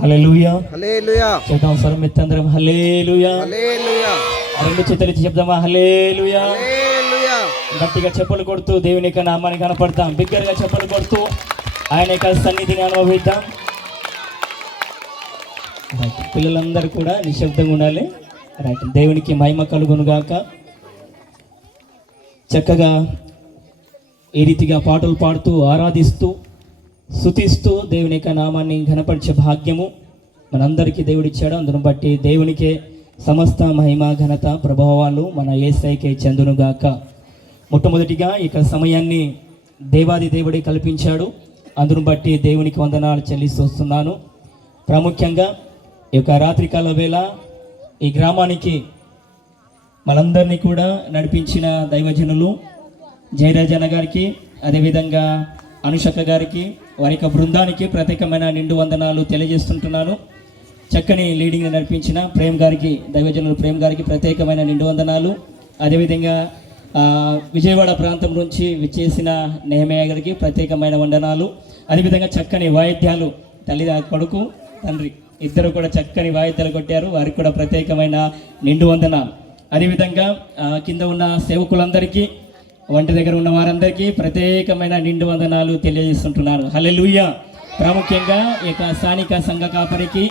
హల్లెలూయా హల్లెలూయా. చెప్దాం స్వరం ఎత్తందరం హల్లెలూయా. హల్లెలూయా. రెండు చేతులు ఎత్తి చెప్దామా హల్లెలూయా. హల్లెలూయా. గట్టిగా చెప్పులు కొడుతూ దేవుని యొక్క నామాన్ని కనపడతాం. బిగ్గరగా చెప్పులు కొడుతూ ఆయన యొక్క సన్నిధిని అనుభవిద్దాం. రైట్, పిల్లలందరూ కూడా నిశ్శబ్దంగా ఉండాలి. రైట్, దేవునికి మహిమ కలుగును గాక. చక్కగా ఈ రీతిగా పాటలు పాడుతూ ఆరాధిస్తూ స్తుతిస్తూ దేవుని యొక్క నామాన్ని ఘనపరిచే భాగ్యము మనందరికీ దేవుడిచ్చాడు. అందును బట్టి దేవునికే సమస్త మహిమ ఘనత ప్రభావాలు మన యేసయ్యకే చెందునుగాక. మొట్టమొదటిగా ఇక సమయాన్ని దేవాది దేవుడే కల్పించాడు. అందును బట్టి దేవునికి వందనాలు చెల్లిస్తూ వస్తున్నాను. ప్రాముఖ్యంగా ఈ యొక్క రాత్రికాల వేళ ఈ గ్రామానికి మనందరినీ కూడా నడిపించిన దైవజనులు జయరాజన్న గారికి, అదేవిధంగా అనుషక్క గారికి, వారి యొక్క బృందానికి ప్రత్యేకమైన నిండు వందనాలు తెలియజేస్తుంటున్నాను. చక్కని లీడింగ్ నడిపించిన ప్రేమ్ గారికి, దైవజనులు ప్రేమ్ గారికి ప్రత్యేకమైన నిండు వందనాలు. అదేవిధంగా విజయవాడ ప్రాంతం నుంచి విచ్చేసిన నెహమయ్య గారికి ప్రత్యేకమైన వందనాలు. అదేవిధంగా చక్కని వాయిద్యాలు తల్లి కొడుకు తండ్రి ఇద్దరు కూడా చక్కని వాయిద్యాలు కొట్టారు. వారికి కూడా ప్రత్యేకమైన నిండు వందనాలు. అదేవిధంగా కింద ఉన్న సేవకులందరికీ, వంటి దగ్గర ఉన్న వారందరికీ ప్రత్యేకమైన నిండు వందనాలు తెలియజేస్తుంటున్నారు. హల్లెలూయా. ప్రాముఖ్యంగా ఈ యొక్క స్థానిక సంఘ కాపరికి,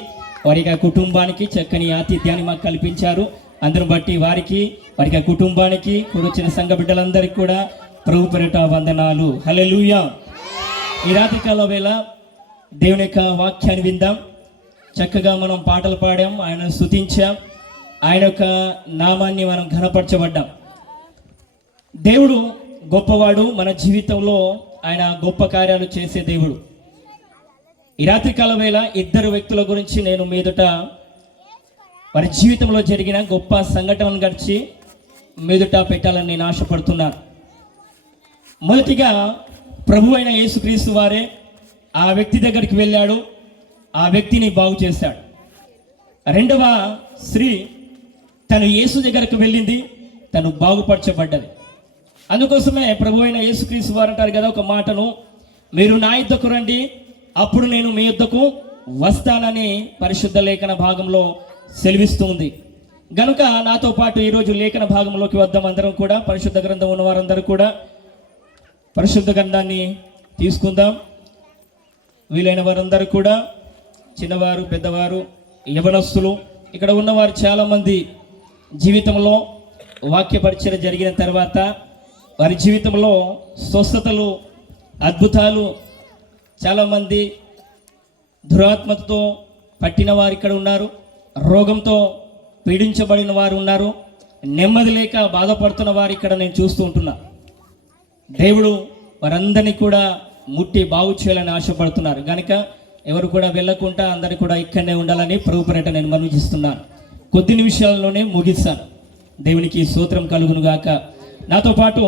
వారి యొక్క కుటుంబానికి చక్కని ఆతిథ్యాన్ని మాకు కల్పించారు. అందరూ బట్టి వారికి, వారి యొక్క కుటుంబానికి, కూడొచ్చిన సంఘ బిడ్డలందరికీ కూడా ప్రభు పేరిట వందనాలు. హల్లెలూయా. ఈ రాత్రికాల వేళ దేవుని యొక్క వాక్యాన్ని విందాం. చక్కగా మనం పాటలు పాడాం, ఆయన స్తుతించాం, ఆయన యొక్క నామాన్ని మనం ఘనపరచబడ్డాం. దేవుడు గొప్పవాడు. మన జీవితంలో ఆయన గొప్ప కార్యాలు చేసే దేవుడు. ఈ రాత్రికాల వేళ ఇద్దరు వ్యక్తుల గురించి నేను మీదట వారి జీవితంలో జరిగిన గొప్ప సంఘటనలను గడిచి మీదట పెట్టాలని నేను ఆశపడుతున్నాను. మొదటిగా ప్రభు అయిన యేసుక్రీస్తు వారే ఆ వ్యక్తి దగ్గరికి వెళ్ళాడు, ఆ వ్యక్తిని బాగు చేశాడు. రెండవ స్త్రీ తను యేసు దగ్గరకు వెళ్ళింది, తను బాగుపరచబడ్డది. అందుకోసమే ప్రభు అయిన యేసుక్రీస్తు వారు అంటారు కదా ఒక మాటను, మీరు నా యుద్ధకు రండి, అప్పుడు నేను మీ యుద్ధకు వస్తానని పరిశుద్ధ లేఖన భాగంలో సెలవిస్తుంది. గనుక నాతో పాటు ఈరోజు లేఖన భాగంలోకి వద్దాం. అందరం కూడా పరిశుద్ధ గ్రంథం ఉన్న వారందరూ కూడా పరిశుద్ధ గ్రంథాన్ని తీసుకుందాం. వీలైన వారందరూ కూడా, చిన్నవారు, పెద్దవారు, యవనస్తులు, ఇక్కడ ఉన్నవారు చాలామంది జీవితంలో వాక్య పరిచయం జరిగిన తర్వాత వారి జీవితంలో స్వస్థతలు, అద్భుతాలు, చాలామంది దురాత్మతో పట్టిన వారు ఇక్కడ ఉన్నారు, రోగంతో పీడించబడిన వారు ఉన్నారు, నెమ్మది లేక బాధపడుతున్న వారు ఇక్కడ నేను చూస్తూ ఉంటున్నా. దేవుడు వారందరినీ కూడా ముట్టి బాగు చేయాలని ఆశపడుతున్నారు. కనుక ఎవరు కూడా వెళ్ళకుండా అందరూ కూడా ఇక్కడనే ఉండాలని ప్రభు పేరిట నేను మనవిస్తున్నాను. కొద్ది నిమిషాల్లోనే ముగిస్తాను. దేవునికి స్తోత్రం కలుగును గాక. నాతో పాటు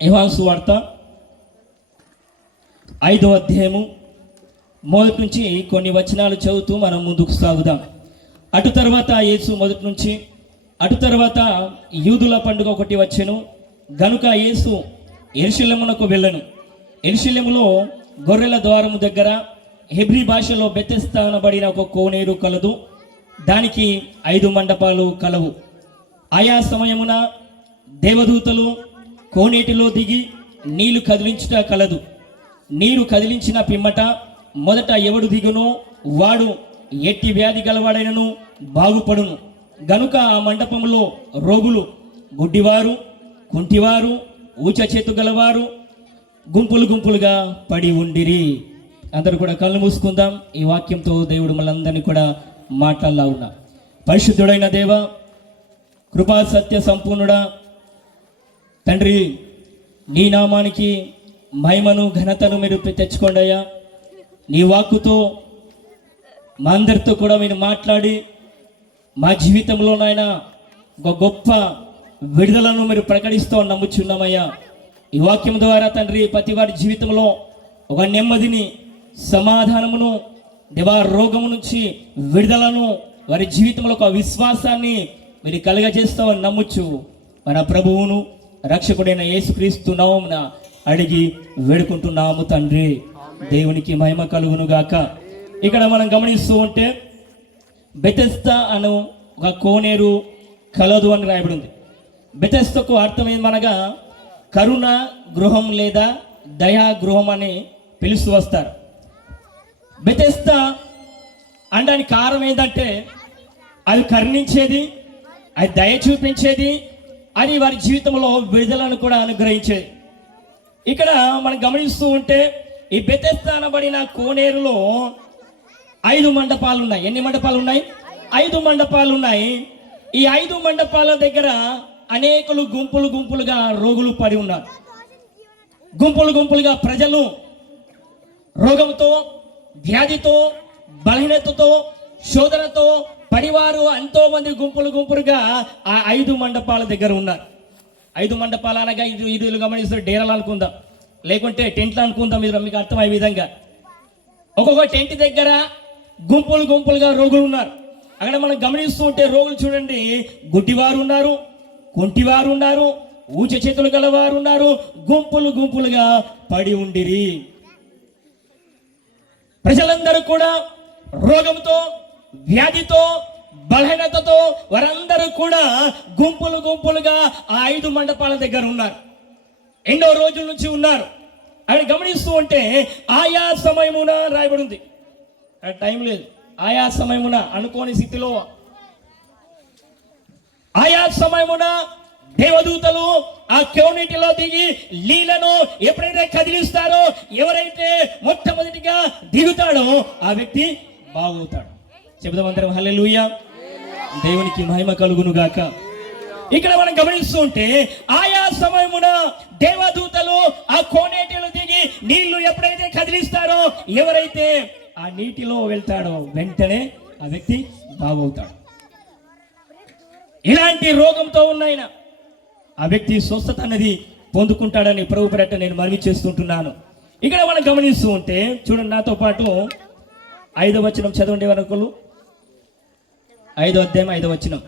యోహాను సువార్త 5వ అధ్యాయము మొదటి నుంచి కొన్ని వచనాలు చదువుతూ మనం ముందుకు సాగుదాం. అటు తర్వాత యేసు మొదటి నుంచి, అటు తర్వాత యూదుల పండుగ ఒకటి వచ్చెను. గనుక యేసు యెరూషలేమునకు వెళ్ళెను. యెరూషలేములో గొర్రెల ద్వారము దగ్గర హెబ్రీ భాషలో బెతెస్దా అనబడిన ఒక కోనేరు కలదు. దానికి 5 మండపాలు కలవు. ఆయా సమయమున దేవదూతలు కోనేటిలో దిగి నీళ్లు కదిలించుట కలదు. నీరు కదిలించిన పిమ్మట మొదట ఎవడు దిగునో వాడు ఎట్టి వ్యాధి గలవాడైనను బాగుపడును. గనుక ఆ మండపంలో రోగులు, గుడ్డివారు, కుంటివారు, ఊచ చేతు గలవారు గుంపులు గుంపులుగా పడి ఉండిరి. అందరూ కూడా కళ్ళు మూసుకుందాం. ఈ వాక్యంతో దేవుడు మనందరినీ కూడా మాట్లాడలా ఉన్నా. పరిశుద్ధుడైన దేవ, కృపా సత్య సంపూర్ణుడా తండ్రి, నీ నామానికి మహిమను ఘనతను మీరు తెచ్చుకోండి అయ్యా. నీ వాక్కుతో మా అందరితో కూడా మీరు మాట్లాడి మా జీవితంలో నాయన ఒక గొప్ప విడుదలను మీరు ప్రకటిస్తూ నమ్ముచున్నామయ్యా. ఈ వాక్యం ద్వారా తండ్రి ప్రతి వారి జీవితంలో ఒక నెమ్మదిని, సమాధానమును, దేవా రోగము నుంచి విడుదలను, వారి జీవితంలో ఒక విశ్వాసాన్ని మీరు కలుగజేస్తామని నమ్ముచు మన ప్రభువును రక్షకుడైన యేసుక్రీస్తు నామమున అడిగి వేడుకుంటున్నాము తండ్రి. దేవునికి మహిమ కలుగును గాక. ఇక్కడ మనం గమనిస్తూ ఉంటే బెతెస్దా అను ఒక కోనేరు కలదు అని రాయబడి ఉంది. బెతెస్దాకు అర్థం ఏమనగా కరుణ గృహం లేదా దయా గృహం అని పిలుస్తూ వస్తారు. బెతెస్దా అనడానికి కారణం ఏంటంటే అది కరుణించేది, అది దయ చూపించేది, అది వారి జీవితంలో విడుదలను కూడా అనుగ్రహించేది. ఇక్కడ మనం గమనిస్తూ ఉంటే ఈ బెతెస్దా అనబడిన కోనేరులో 5 మండపాలు ఉన్నాయి. ఎన్ని మండపాలు ఉన్నాయి? 5 మండపాలు ఉన్నాయి. ఈ 5 మండపాల దగ్గర అనేకులు గుంపులు గుంపులుగా రోగులు పడి ఉన్నారు. గుంపులు గుంపులుగా ప్రజలు రోగంతో, వ్యాధితో, బలహీనతతో, శోధనతో పడివారు ఎంతో మంది గుంపులు గుంపులుగా ఆ 5 మండపాల దగ్గర ఉన్నారు. 5 మండపాలు అనగా ఇది గమనిస్తారు, డేరాలు అనుకుందాం, లేకుంటే టెంట్లు అనుకుందాం. మీరు మీకు అర్థమయ్యే విధంగా ఒక్కొక్క టెంట్ దగ్గర గుంపులు గుంపులుగా రోగులు ఉన్నారు. అక్కడ మనం గమనిస్తూ ఉంటే రోగులు చూడండి, గుడ్డివారు ఉన్నారు, కుంటివారు ఉన్నారు, ఊచ చేతులు గలవారు ఉన్నారు, గుంపులు గుంపులుగా పడి ఉండిరి. ప్రజలందరూ కూడా రోగంతో, వ్యాధితో, బలహీనతతో వారందరూ కూడా గుంపులు గుంపులుగా ఆ 5 మండపాల దగ్గర ఉన్నారు. ఎన్నో రోజుల నుంచి ఉన్నారు. ఆయన గమనిస్తూ ఉంటే ఆయా సమయమున రాయబడి ఉంది. టైం లేదు. ఆయా సమయమున అనుకోని స్థితిలో ఆయా సమయమున దేవదూతలు ఆ కోనేటిలో దిగి నీళ్లను ఎప్పుడైతే కదిలిస్తారో, ఎవరైతే మొట్టమొదటిగా దిగుతాడో ఆ వ్యక్తి బాగవుతాడు. చెబుదామందరం హల్లెలూయా, దేవునికి మహిమ కలుగును గాక. ఇక్కడ మనం గమనిస్తూ ఉంటే ఆయా సమయమున దేవదూతలు ఆ కోనేటిలో దిగి నీళ్లు ఎప్పుడైతే కదిలిస్తారో, ఎవరైతే ఆ నీటిలో వెళ్తాడో వెంటనే ఆ వ్యక్తి బాగవుతాడు. ఇలాంటి రోగంతో ఉన్నాయన ఆ వ్యక్తి స్వస్థత అనేది పొందుకుంటాడని ప్రభు పేరట నేను మనవి చేస్తుంటున్నాను. ఇక్కడ మనం గమనిస్తూ ఉంటే చూడండి, నాతో పాటు 5వ వచనం చదవండి. వరకు 5వ అధ్యాయం 5వ వచనం.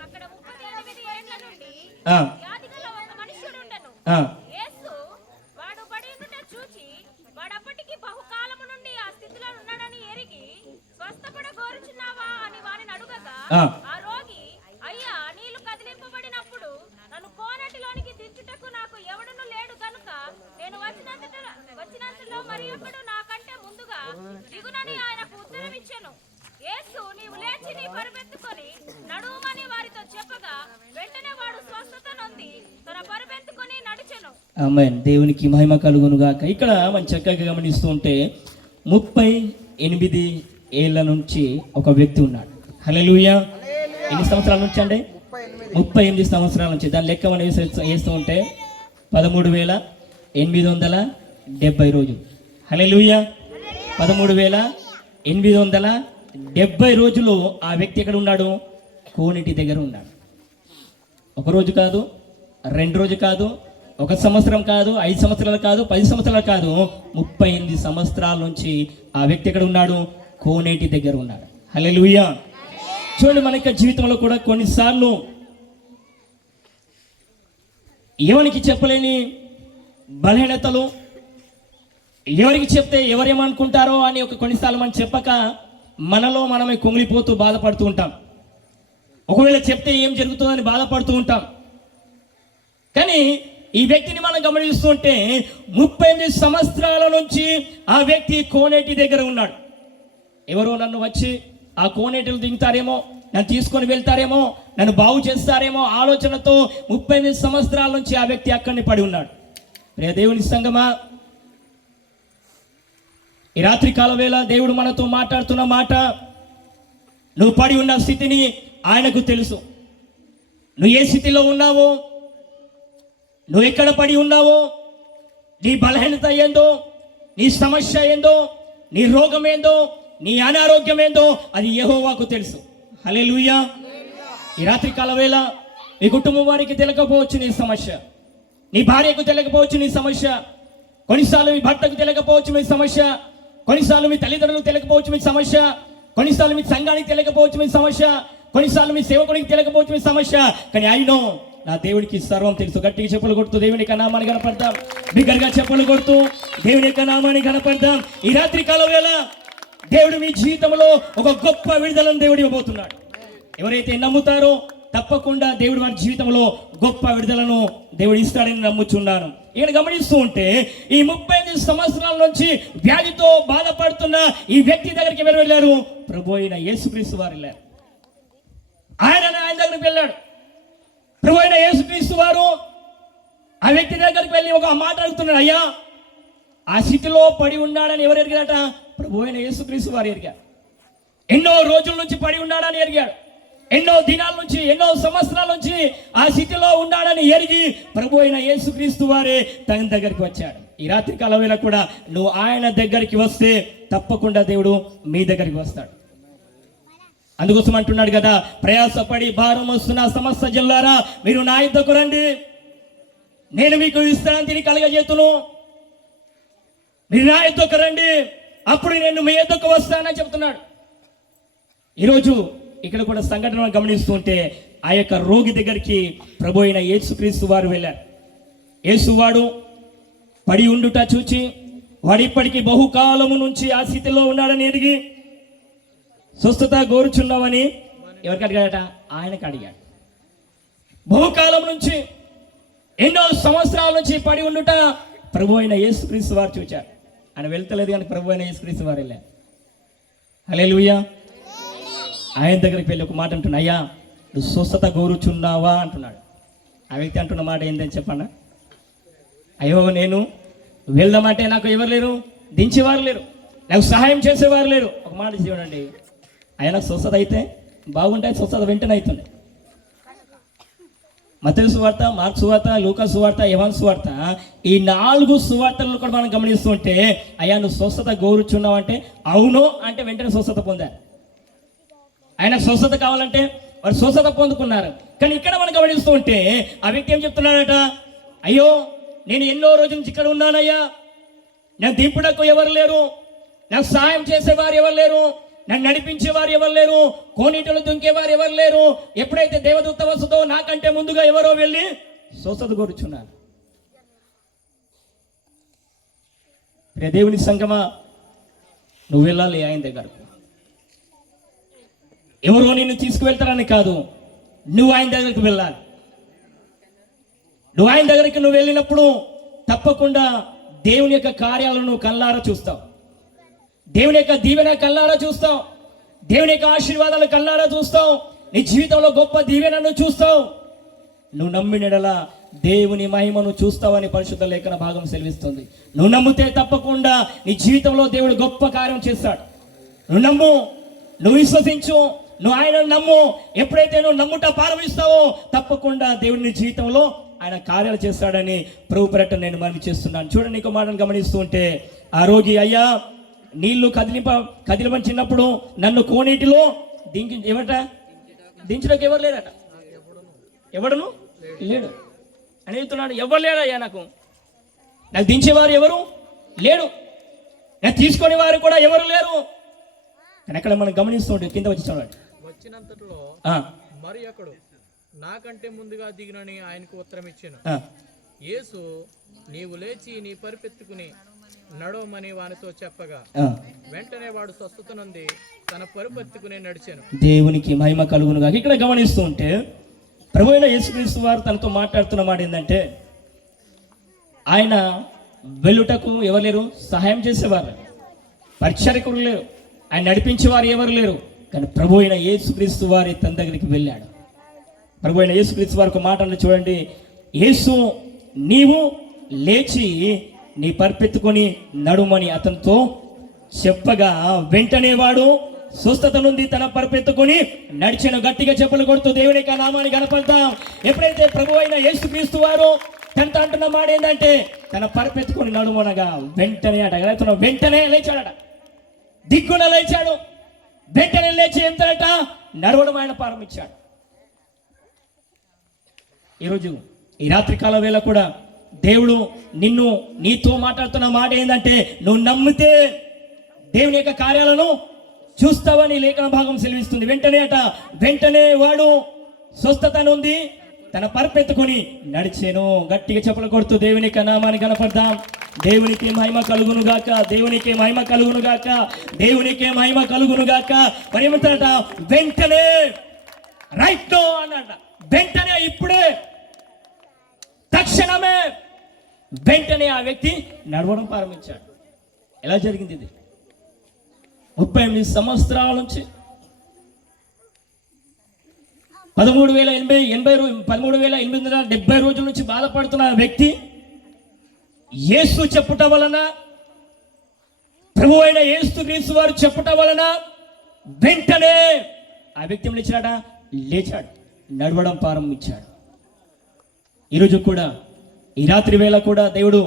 ఆమేన్, దేవునికి మహిమ కలుగును గాక. ఇక్కడ మనం చక్కగా గమనిస్తూ ఉంటే 38 ఏళ్ల నుంచి ఒక వ్యక్తి ఉన్నాడు. హల్లెలూయా. ఎన్ని సంవత్సరాల నుంచి అండి? 38 సంవత్సరాల నుంచి. దాని లెక్క మనం వేస్తూ ఉంటే 13,870 రోజులు. హల్లెలూయా. 13,870 రోజులు ఆ వ్యక్తి ఎక్కడ ఉన్నాడు? కోనేటి దగ్గర ఉన్నాడు. ఒక రోజు కాదు, 2 రోజు కాదు, 1 సంవత్సరం కాదు, 5 సంవత్సరాలు కాదు, 10 సంవత్సరాలు కాదు, 38 సంవత్సరాల నుంచి ఆ వ్యక్తి ఎక్కడ ఉన్నాడు? కోనేటి దగ్గర ఉన్నాడు. హల్లెలూయా. చూడండి, మన యొక్క జీవితంలో కూడా కొన్నిసార్లు ఎవరికి చెప్పలేని బలహీనతలు, ఎవరికి చెప్తే ఎవరేమనుకుంటారో అని కొన్నిసార్లు మనం చెప్పక మనలో మనమే కుంగిలిపోతూ బాధపడుతూ ఉంటాం. ఒకవేళ చెప్తే ఏం జరుగుతుందని బాధపడుతూ ఉంటాం. కానీ ఈ వ్యక్తిని మనం గమనిస్తుంటే 38 సంవత్సరాల నుంచి ఆ వ్యక్తి కోనేటి దగ్గర ఉన్నాడు. ఎవరో నన్ను వచ్చి ఆ కోనేటిలు దిగుతారేమో, నన్ను తీసుకొని వెళ్తారేమో, నన్ను బాగు చేస్తారేమో ఆలోచనతో 38 సంవత్సరాల నుంచి ఆ వ్యక్తి అక్కడిని పడి ఉన్నాడు. ప్రియ దేవుని సంగమా, ఈ రాత్రి కాల వేళ దేవుడు మనతో మాట్లాడుతున్న మాట, నువ్వు పడి ఉన్న స్థితిని ఆయనకు తెలుసు. నువ్వు ఏ స్థితిలో ఉన్నావో, నువ్వు ఎక్కడ పడి ఉన్నావో, నీ బలహీనత ఏందో, నీ సమస్య ఏందో, నీ రోగం ఏందో, నీ అనారోగ్యం ఏందో అది యెహోవాకు తెలుసు. హల్లెలూయా. ఈ రాత్రి కాల వేళ మీ కుటుంబం వారికి తెలియకపోవచ్చు నీ సమస్య, నీ భార్యకు తెలియకపోవచ్చు నీ సమస్య, కొన్నిసార్లు మీ భర్తకు తెలియకపోవచ్చు మీ సమస్య, కొన్నిసార్లు మీ తల్లిదండ్రులకు తెలియకపోవచ్చు మీ సమస్య, కొన్నిసార్లు మీ సంఘానికి తెలియకపోవచ్చు మీ సమస్య, కొన్నిసార్లు మీ సేవకునికి తెలియకపోవచ్చు మీ సమస్య. కానీ అయినో నా దేవునికి సర్వం తెలుసు. గట్టిగా చెప్పులు కొడుతూ దేవుని యొక్క నామాన్ని కనపడతాం. బిగ్గరగా చెప్పులు కొడుతూ దేవుని యొక్క నామాన్ని కనపడతాం. ఈ రాత్రి కాల వేళ దేవుడు మీ జీవితంలో ఒక గొప్ప విడుదలను దేవుడు ఇవ్వబోతున్నాడు. ఎవరైతే నమ్ముతారో తప్పకుండా దేవుడు వారి జీవితంలో గొప్ప విడుదలను దేవుడు ఇస్తాడని నమ్ముచున్నాను. ఇక్కడ గమనిస్తూ ఉంటే ఈ 35 సంవత్సరాల నుంచి వ్యాధితో బాధపడుతున్న ఈ వ్యక్తి దగ్గరికి ఎవరు వెళ్ళారు? ప్రభు అయిన యేసుక్రీస్తు వారు వెళ్ళారు. ఆయన దగ్గరికి వెళ్ళాడు. ప్రభు అయిన యేసుక్రీస్తు వారు ఆ వ్యక్తి దగ్గరికి వెళ్ళి ఒక మాట అడుగుతున్నాడు. అయ్యా, ఆ స్థితిలో పడి ఉన్నాడని ఎవరు ఎరిగారట? ప్రభు అయిన యేసుక్రీస్తు వారు ఎరిగారు. ఎన్నో రోజుల నుంచి పడి ఉన్నాడని ఎరిగాడు. ఎన్నో దినాల నుంచి, ఎన్నో సంవత్సరాల నుంచి ఆ స్థితిలో ఉన్నాడని ఎరిగి ప్రభు అయిన యేసుక్రీస్తు వారే తన దగ్గరికి వచ్చాడు. ఈ రాత్రి కాల వేళ కూడా నువ్వు ఆయన దగ్గరికి వస్తే తప్పకుండా దేవుడు మీ దగ్గరికి వస్తాడు. అందుకోసం అంటున్నాడు కదా, ప్రయాసపడి భారం వస్తున్న సమస్త జనులారా మీరు నా యొద్దకు రండి, నేను మీకు విశ్రాంతిని కలగజేతును. మీరు నా యొద్దకు రండి, అప్పుడు నేను మీ యొద్దకు వస్తానని చెప్తున్నాడు. ఈరోజు ఇక్కడ కూడా సంఘటన గమనిస్తూ ఉంటే ఆ యొక్క రోగి దగ్గరికి ప్రభు అయిన యేసుక్రీస్తు వారు వెళ్ళారు. యేసువాడు పడి ఉండుట చూచి వాడు ఇప్పటికీ బహుకాలము నుంచి ఆ స్థితిలో ఉన్నాడని ఎరిగి స్వస్థత కోరుచున్నావని ఎవరికి అడిగాడట? ఆయనకు అడిగాడు. బహుకాలం నుంచి, ఎన్నో సంవత్సరాల నుంచి పడి ఉండుట ప్రభు అయిన యేసుక్రీస్తు వారు చూచారు. ఆయన వెళ్తలేదు కానీ ప్రభు అయిన యేసుక్రీస్తు వారు వెళ్ళారు. హల్లెలూయా. ఆయన దగ్గరికి వెళ్ళి ఒక మాట అంటున్నా, అయ్యా నువ్వు స్వస్థత కోరుచున్నావా అంటున్నాడు. ఆ వ్యక్తి అంటున్న మాట ఏంటని చెప్పండి. అయ్యో, నేను వెళ్దామంటే నాకు ఎవరు లేరు, దించేవారు లేరు, నాకు సహాయం చేసేవారు లేరు. ఒక మాట చూడండి, ఆయన స్వస్థత అయితే బాగుంటాయి, స్వస్థత వెంటనే అవుతుంది. మత్తయి సువార్త, మార్కు సువార్త, లూకా సువార్త, యోహాను సువార్త, ఈ 4 సువార్తలను కూడా మనం గమనిస్తుంటే అయ్యా నువ్వు స్వస్థత కోరుచున్నావు అంటే అవును అంటే వెంటనే స్వస్థత పొందారు. ఆయన స్వస్థత కావాలంటే వారు స్వస్థత పొందుకున్నారు. కానీ ఇక్కడ మనం గమనిస్తూ ఉంటే ఆ వ్యక్తి ఏం చెప్తున్నాడట? అయ్యో, నేను ఎన్నో రోజుల నుంచి ఇక్కడ ఉన్నానయ్యా, నాకు దింపుటకు ఎవరు లేరు, నాకు సహాయం చేసేవారు ఎవరు లేరు, నన్ను నడిపించేవారు ఎవరు లేరు, కోనీటలు దుంకేవారు ఎవరు లేరు. ఎప్పుడైతే దేవదూత వస్తుందో నాకంటే ముందుగా ఎవరో వెళ్ళి స్వస్థత కోరుచున్నారు. దేవుని సంగమా, నువ్వు వెళ్ళాలి ఆయన దగ్గరకు. ఎవరో నిన్ను తీసుకువెళ్తారని కాదు, నువ్వు ఆయన దగ్గరికి వెళ్ళాలి. నువ్వు ఆయన దగ్గరికి నువ్వు వెళ్ళినప్పుడు తప్పకుండా దేవుని యొక్క కార్యాలను నువ్వు కళ్ళారా చూస్తావు, దేవుని యొక్క దీవెన కళ్ళారా చూస్తావు, దేవుని యొక్క ఆశీర్వాదాలు కళ్ళారా చూస్తావు, నీ జీవితంలో గొప్ప దీవెనను చూస్తావు. నువ్వు నమ్మినడలా దేవుని మహిమను చూస్తావని పరిశుద్ధ లేఖన భాగం సెలవిస్తుంది. నువ్వు నమ్మితే తప్పకుండా నీ జీవితంలో దేవుడు గొప్ప కార్యం చేస్తాడు. నువ్వు నమ్ము, నువ్వు విశ్వసించు, నువ్వు ఆయనను నమ్ము. ఎప్పుడైతే నువ్వు నమ్ముట ప్రారంభిస్తావో తప్పకుండా దేవుని జీవితంలో ఆయన కార్యాలు చేస్తాడని ప్రభు పేరట నేను మనవి చేస్తున్నాను. చూడండి, నీకు మాటను గమనిస్తూ ఉంటే ఆ రోగి, అయ్యా నీళ్లు కదిలించినప్పుడు నన్ను కోనీటిలో దించడానికి ఎవరు లేరట, ఎవడను లేడు అని చెప్తున్నాడు. ఎవరు లేరయ్యా, నాకు దించేవారు ఎవరు లేరు, నాకు తీసుకునే వారు కూడా ఎవరు లేరు. కానీ అక్కడ మనం గమనిస్తూ ఉంటే కింద వచ్చి చూడండి, వచ్చినంతలో మరి అక్కడు నాకంటే ముందుగా దిగినని ఆయనకు ఉత్తరం ఇచ్చాను. యేసు నీవు లేచి నీ పరిపెత్తుకుని నడవమని వానితో చెప్పగా వెంటనే వాడు స్వస్థత నుండి తన పరిపెత్తుకుని నడిచాను. దేవునికి మహిమ కలుగునుగా. ఇక్కడ గమనిస్తూ ఉంటే ప్రభు అయిన యేసుక్రీస్తు వారు తనతో మాట్లాడుతున్న మాట ఏంటంటే, ఆయన వెళ్ళుటకు ఎవరు లేరు, సహాయం చేసేవారు పరిచారకులు లేరు, ఆయన నడిపించేవారు ఎవరు లేరు. కానీ ప్రభు అయిన యేసుక్రీస్తు వారి తన దగ్గరికి వెళ్ళాడు. ప్రభు అయిన యేసుక్రీస్తు వారి ఒక మాట అన్న చూడండి, యేసు నీవు లేచి నీ పరిపెత్తుకొని నడుమని అతనితో చెప్పగా వెంటనే వాడు స్వస్థత నుండి తన పరిపెత్తుకొని నడిచెను. గట్టిగా చెప్పులు కొడుతూ దేవుని యొక్క నామాన్ని కనపడతాం. ఎప్పుడైతే ప్రభు అయిన యేసుక్రీస్తు వారు తనతో అంటున్న మాట ఏంటంటే తన పరిపెత్తుకొని నడుమనగా వెంటనే అట వెంటనే లేచాడట, దిగ్గున లేచాడు. వెంటనే లేచి ఎంతట నడవడం ఆయన ప్రారంభించాడు. ఈరోజు ఈ రాత్రికాల వేళ కూడా దేవుడు నీతో మాట్లాడుతున్న మాట ఏంటంటే, నువ్వు నమ్మితే దేవుని యొక్క కార్యాలను చూస్తావని లేఖన భాగం సెలవిస్తుంది. వెంటనే వాడు స్వస్థత నుండి తన పరిపెత్తుకొని నడిచేను. గట్టిగా చెప్పులు కొడుతూ దేవుని యొక్క నామాన్ని కనపడదాం. దేవునికి మహిమ కలుగును గాక, దేవునికి మహిమ కలుగును గాక, దేవునికి మహిమ కలుగును గాక. మరి ఏమంటారట? వెంటనే, రైట్ నో అన్నట. వెంటనే, ఇప్పుడే, తక్షణమే, వెంటనే ఆ వ్యక్తి నడవడం ప్రారంభించాడు. ఎలా జరిగింది ఇది? 38 సంవత్సరాల నుంచి 13,870 రోజుల నుంచి బాధపడుతున్న వ్యక్తి యేసు చెప్పుట వలన, ప్రభు అయిన యేసు క్రీస్తు వారు చెప్పుట వలన వెంటనే ఆ వ్యక్తి లేచాడు, నడవడం ప్రారంభించాడు. ఈరోజు కూడా, ఈ రాత్రి వేళ కూడా దేవుడు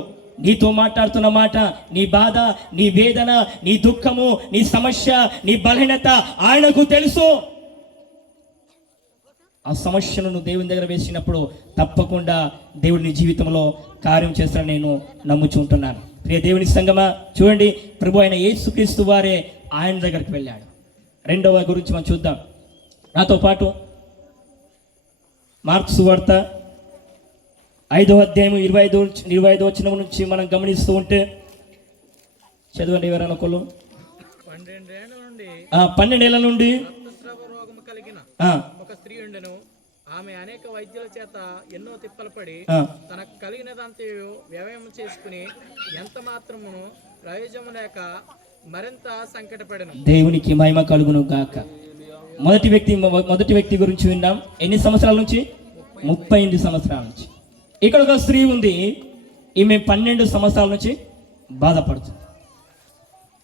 నీతో మాట్లాడుతున్న మాట, నీ బాధ, నీ వేదన, నీ దుఃఖము, నీ సమస్య, నీ బలహీనత ఆయనకు తెలుసు. ఆ సమస్యను నువ్వు దేవుని దగ్గర వేసినప్పుడు తప్పకుండా దేవుడు నీ జీవితంలో కార్యం చేస్తాడని నేను నమ్ముచుంటున్నాను. ప్రియ దేవుని సంగమా, చూడండి, ప్రభు అయిన యేసుక్రీస్తు వారే ఆయన దగ్గరికి వెళ్ళాడు. రెండవ గురించి మనం చూద్దాం. నాతో పాటు మార్కు సువార్త 5వ అధ్యాయం 25 వచనం నుంచి మనం గమనిస్తూ ఉంటే, చదవండి ఎవరైనా ఒకళ్ళు. 12 ఏళ్ల నుండి రక్తస్రావ రోగము కలిగిన ఒక స్త్రీ ఉండెను. ఆమె అనేక వైద్యుల చేత ఎన్నో తిప్పలు పడి తనకు కలిగినదంతయు వ్యయం చేసుకుని ఎంత మాత్రమును ప్రయోజనం లేక మరింత సంకటపడెను. దేవునికి మహిమ కలుగును గాక. మొదటి వ్యక్తి గురించి విన్నాం. ఎన్ని సంవత్సరాల నుంచి? 38 సంవత్సరాల నుంచి. ఇక్కడ ఒక స్త్రీ ఉంది. ఈమె 12 సంవత్సరాల నుంచి బాధపడుతుంది.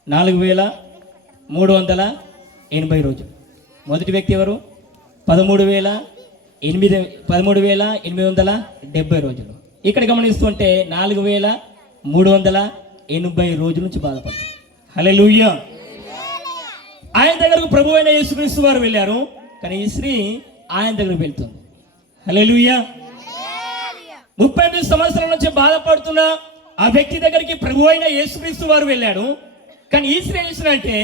4,380 రోజులు. మొదటి వ్యక్తి ఎవరు? 13,870 రోజులు. ఇక్కడ గమనిస్తుంటే 4,380 రోజుల నుంచి బాధపడుతుంది. హల్లెలూయా. ఆయన దగ్గరకు ప్రభు అయిన యేసుక్రీస్తు వారు వెళ్ళారు, కానీ ఈ స్త్రీ ఆయన దగ్గరకు వెళ్తుంది. హల్లెలూయా. 38 సంవత్సరాల నుంచి బాధపడుతున్న ఆ వ్యక్తి దగ్గరికి ప్రభు అయిన యేసుక్రీస్తు వారు వెళ్ళాడు, కానీ ఈ స్త్రీ అంటే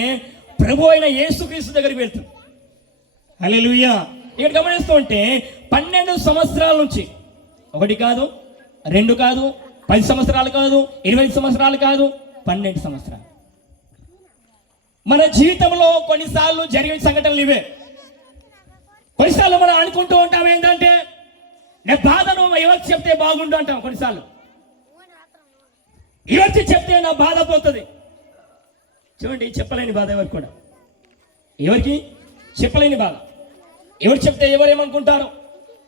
ప్రభు అయిన యేసుక్రీస్తు దగ్గరికి వెళ్తుంది. హల్లెలూయా. ఇక్కడ గమనిస్తూ ఉంటే 12 సంవత్సరాల నుంచి, 1 కాదు, 2 కాదు, 10 సంవత్సరాలు కాదు, 20 సంవత్సరాలు కాదు, 12 సంవత్సరాలు. మన జీవితంలో కొన్నిసార్లు జరిగిన సంఘటనలు ఇవే. కొన్నిసార్లు మనం అనుకుంటూ ఉంటాం ఏంటంటే, నా బాధను ఎవరికి చెప్తే బాగుండు అంటాం. కొన్నిసార్లు ఎవరికి చెప్తే నా బాధ పోతుంది. చూడండి, చెప్పలేని బాధ ఎవరికి కూడా, ఎవరికి చెప్పలేని బాధ. ఎవరు చెప్తే ఎవరేమనుకుంటారు,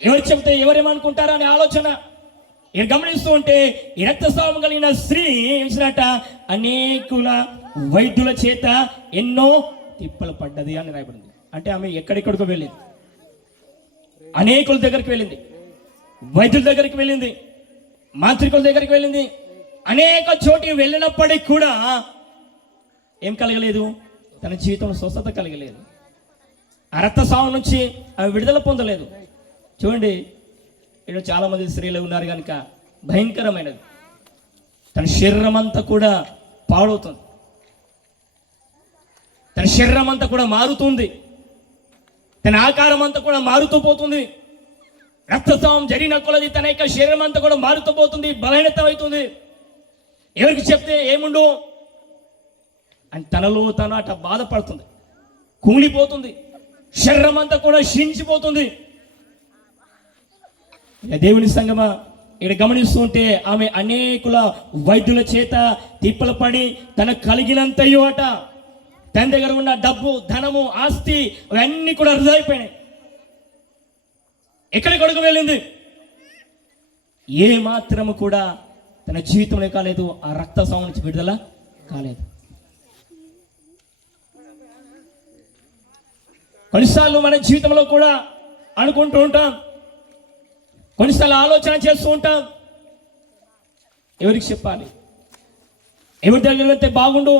ఎవరు చెప్తే ఎవరేమనుకుంటారు అనే ఆలోచన ఇక్కడ గమనిస్తూ ఉంటే, ఈ రక్తస్రావం కలిగిన స్త్రీ ఏమిచ్చినట్ట, అనేకుల వైద్యుల చేత ఎన్నో తిప్పలు పడ్డది అని రాయబడింది. అంటే ఆమె ఎక్కడెక్కడికో వెళ్ళింది, అనేకుల దగ్గరికి వెళ్ళింది, వైద్యుల దగ్గరికి వెళ్ళింది, మాంత్రికుల దగ్గరికి వెళ్ళింది, అనేక చోటికి వెళ్ళినప్పటికీ కూడా ఏం కలగలేదు, తన జీవితంలో స్వస్థత కలగలేదు. ఆ రక్తస్రావం నుంచి ఆమె విడుదల పొందలేదు. చూడండి, ఇక్కడ చాలా మంది స్త్రీలు ఉన్నారు కనుక భయంకరమైనది. తన శరీరం అంతా కూడా పాడవుతుంది, తన శరీరం అంతా కూడా మారుతుంది, తన ఆకారం అంతా కూడా మారుతూ పోతుంది. రక్తస్రావం జరిగిన కొలది తన యొక్క శరీరం అంతా కూడా మారుతూ పోతుంది, బలహీనత అవుతుంది. ఎవరికి చెప్తే ఏముండు అని తనలో తను అట్లా బాధపడుతుంది, కుంగిపోతుంది, శరీరం అంతా కూడా క్షీణించిపోతుంది. దేవుని సంగమా, ఇక్కడ గమనిస్తూ ఉంటే ఆమె అనేకుల వైద్యుల చేత తిప్పలు పడి తనకు కలిగినంతయో అట, తన దగ్గర ఉన్న డబ్బు, ధనము, ఆస్తి అవన్నీ కూడా వృధా అయిపోయినాయి. ఎక్కడికొడుకు వెళ్ళింది, ఏ మాత్రము కూడా తన జీవితంలో కాలేదు, ఆ రక్తస్రావం నుంచి విడుదల కాలేదు. కొన్నిసార్లు మన జీవితంలో కూడా అనుకుంటూ ఉంటాం, కొన్నిసార్లు ఆలోచన చేస్తూ ఉంటాం, ఎవరికి చెప్పాలి, ఎవరి దగ్గర వెళ్తే బాగుండు,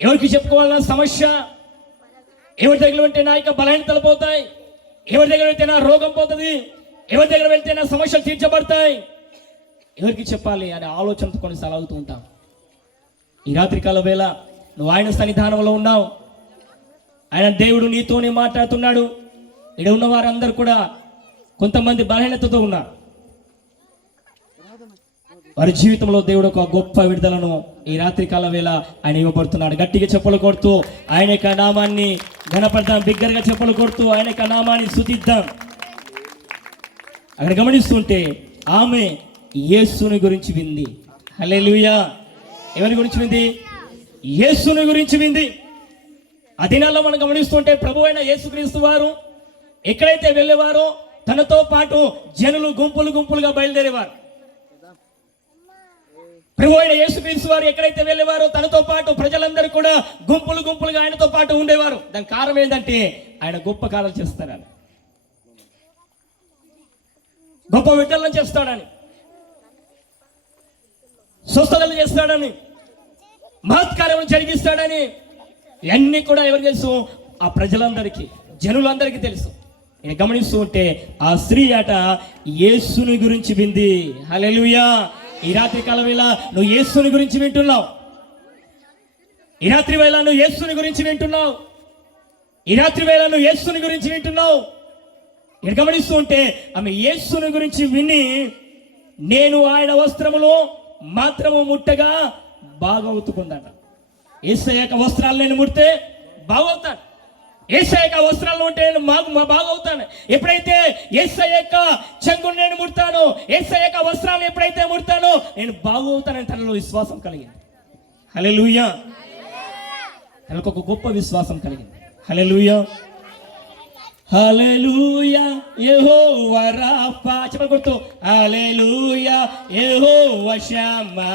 ఎవరికి చెప్పుకోవాలన్న సమస్య, ఎవరి దగ్గర వెళ్తే నా యొక్క బలహీనతలు పోతాయి, ఎవరి దగ్గర వెళ్తే నా రోగం పోతుంది, ఎవరి దగ్గర వెళ్తే నా సమస్యలు తీర్చబడతాయి, ఎవరికి చెప్పాలి అనే ఆలోచనతో కొన్నిసార్లు అవుతూ ఉంటాం. ఈ రాత్రికాల వేళ నువ్వు ఆయన సన్నిధానంలో ఉన్నావు, ఆయన దేవుడు నీతోనే మాట్లాడుతున్నాడు. ఇక్కడ ఉన్న వారందరూ కూడా కొంతమంది బలహీనతతో ఉన్నారు, వారి జీవితంలో దేవుడు ఒక గొప్ప విడుదలను ఈ రాత్రి కాల వేళ ఆయన ఇవ్వబడుతున్నాడు. గట్టిగా చెప్పులు కొడుతూ ఆయన యొక్క నామాన్ని ఘనపడదాం, బిగ్గరగా చెప్పులు కొడుతూ ఆయన యొక్క నామాన్ని స్తుతిద్దాం. అక్కడ గమనిస్తుంటే ఆమె యేసుని గురించి వింది. హల్లెలూయా. ఎవరి గురించి వింది? యేసుని గురించి వింది. ఆ దినాల్లో మనం గమనిస్తుంటే ప్రభు అయిన యేసుక్రీస్తు వారు ఎక్కడైతే వెళ్ళేవారో తనతో పాటు జనులు గుంపులు గుంపులుగా బయలుదేరేవారు. ప్రభు అయిన యేసుక్రీస్తు వారు ఎక్కడైతే వెళ్ళేవారో తనతో పాటు ప్రజలందరూ కూడా గుంపులు గుంపులుగా ఆయనతో పాటు ఉండేవారు. దాని కారణం ఏంటంటే ఆయన గొప్ప కార్యాలు చేస్తాడని, గొప్ప విడుదలను చేస్తాడని, స్వస్థతలు చేస్తాడని, మహత్కార్యములు జరిగిస్తాడని ఇవన్నీ కూడా ఎవరు తెలుసు? ఆ ప్రజలందరికీ, జనులందరికీ తెలుసు. నేను గమనిస్తూ ఉంటే ఆ స్త్రీ అట యేసుని గురించి వింది. హల్లెలూయా. ఈ రాత్రి కాల వేళ నువ్వు యేసుని గురించి వింటున్నావు. ఈ రాత్రి వేళ నువ్వు యేసుని గురించి వింటున్నావు. ఈ రాత్రి వేళ నువ్వు యేసుని గురించి వింటున్నావు. నేను గమనిస్తూ ఉంటే ఆమె యేసుని గురించి విని నేను ఆయన వస్త్రములో మాత్రము ముట్టగా బాగవుతుందట. యేసయ్య యొక్క వస్త్రాలు నేను ముడితే బాగవుతాను. యేసయ్య యొక్క వస్త్రాలు ఉంటే నేను బాగవుతాను. ఎప్పుడైతే యేసయ్య యొక్క చెంగును నేను ముడతానో, యేసయ్య యొక్క వస్త్రాలు ఎప్పుడైతే ముడతానో నేను బాగవుతానని తనలో విశ్వాసం కలిగింది. హల్లెలూయా. తనకు ఒక గొప్ప విశ్వాసం కలిగింది. హల్లెలూయా. హల్లెలూయా. యెహోవా రాఫా. చెప్పండి గుర్తు. హల్లెలూయా. యెహోవా షమ్మా.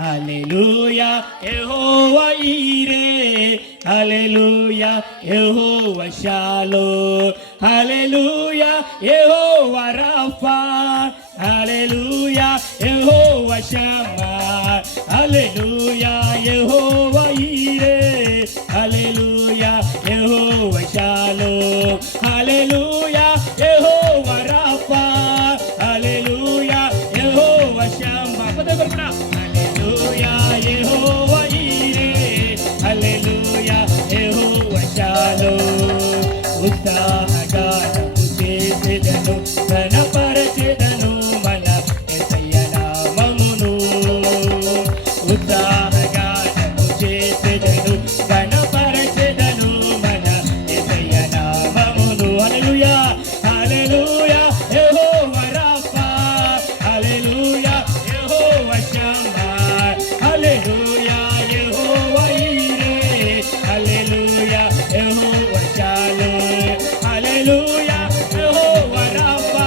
హల్లెలూయా. యెహోవా ఈరే. హల్లెలూయా. యెహోవా షాలోమ్. హల్లెలూయా. యెహోవా రాఫా. హల్లెలూయా. యెహోవా షమ్మా. హల్లెలూయా. యెహోవా ఈరే. హల్లెలూయా. యెహోవా షాలోమ్. హల్లెలూయా. యెహోవా రాఫా. హల్లెలూయా. యెహోవా షమ్మా. పదకొండురా. హల్లెలూయా. యెహోవా ఈరే. హల్లెలూయా. యెహోవా షాలోమ్. ఉత్సాహగానము చేసెదను, ఘనపరచెదను మన యేసయ్య నామమును. ఉత్సాహగానము చేసెదను, ఘనపరచెదను మన యేసయ్య నామమును. హల్లెలూయా. హల్లెలూయా. యెహోవా రాఫా. హల్లెలూయా. యెహోవా షమ్మా. హల్లెలూయా. యెహోవా ఈరే. హల్లెలూయా. యెహోవా షాలోమ్. హల్లెలూయా. యెహోవా రాఫా.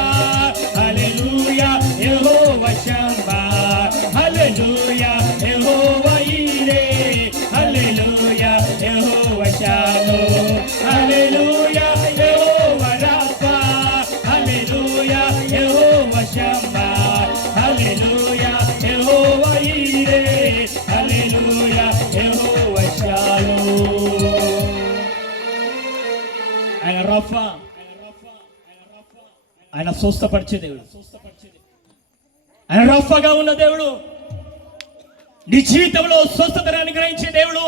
హల్లెలూయా. యెహోవా షమ్మా. హల్లెలూయా. యెహోవా ఈరే. హల్లెలూయా. యెహోవా షాలోమ్. హల్లెలూయా. యెహోవా రాఫా. హల్లెలూయా. యెహోవా షమ్మా. హల్లెలూయా. యెహోవా ఈరే. హల్లెలూయా. యెహోవా షాలోమ్. ఆయన రాఫా, ఆయన స్వస్థపరిచే దేవుడు. ఆయన రాఫాగా ఉన్న దేవుడు. నీ జీవితంలో స్వస్థతను అనుగ్రహించే దేవుడు.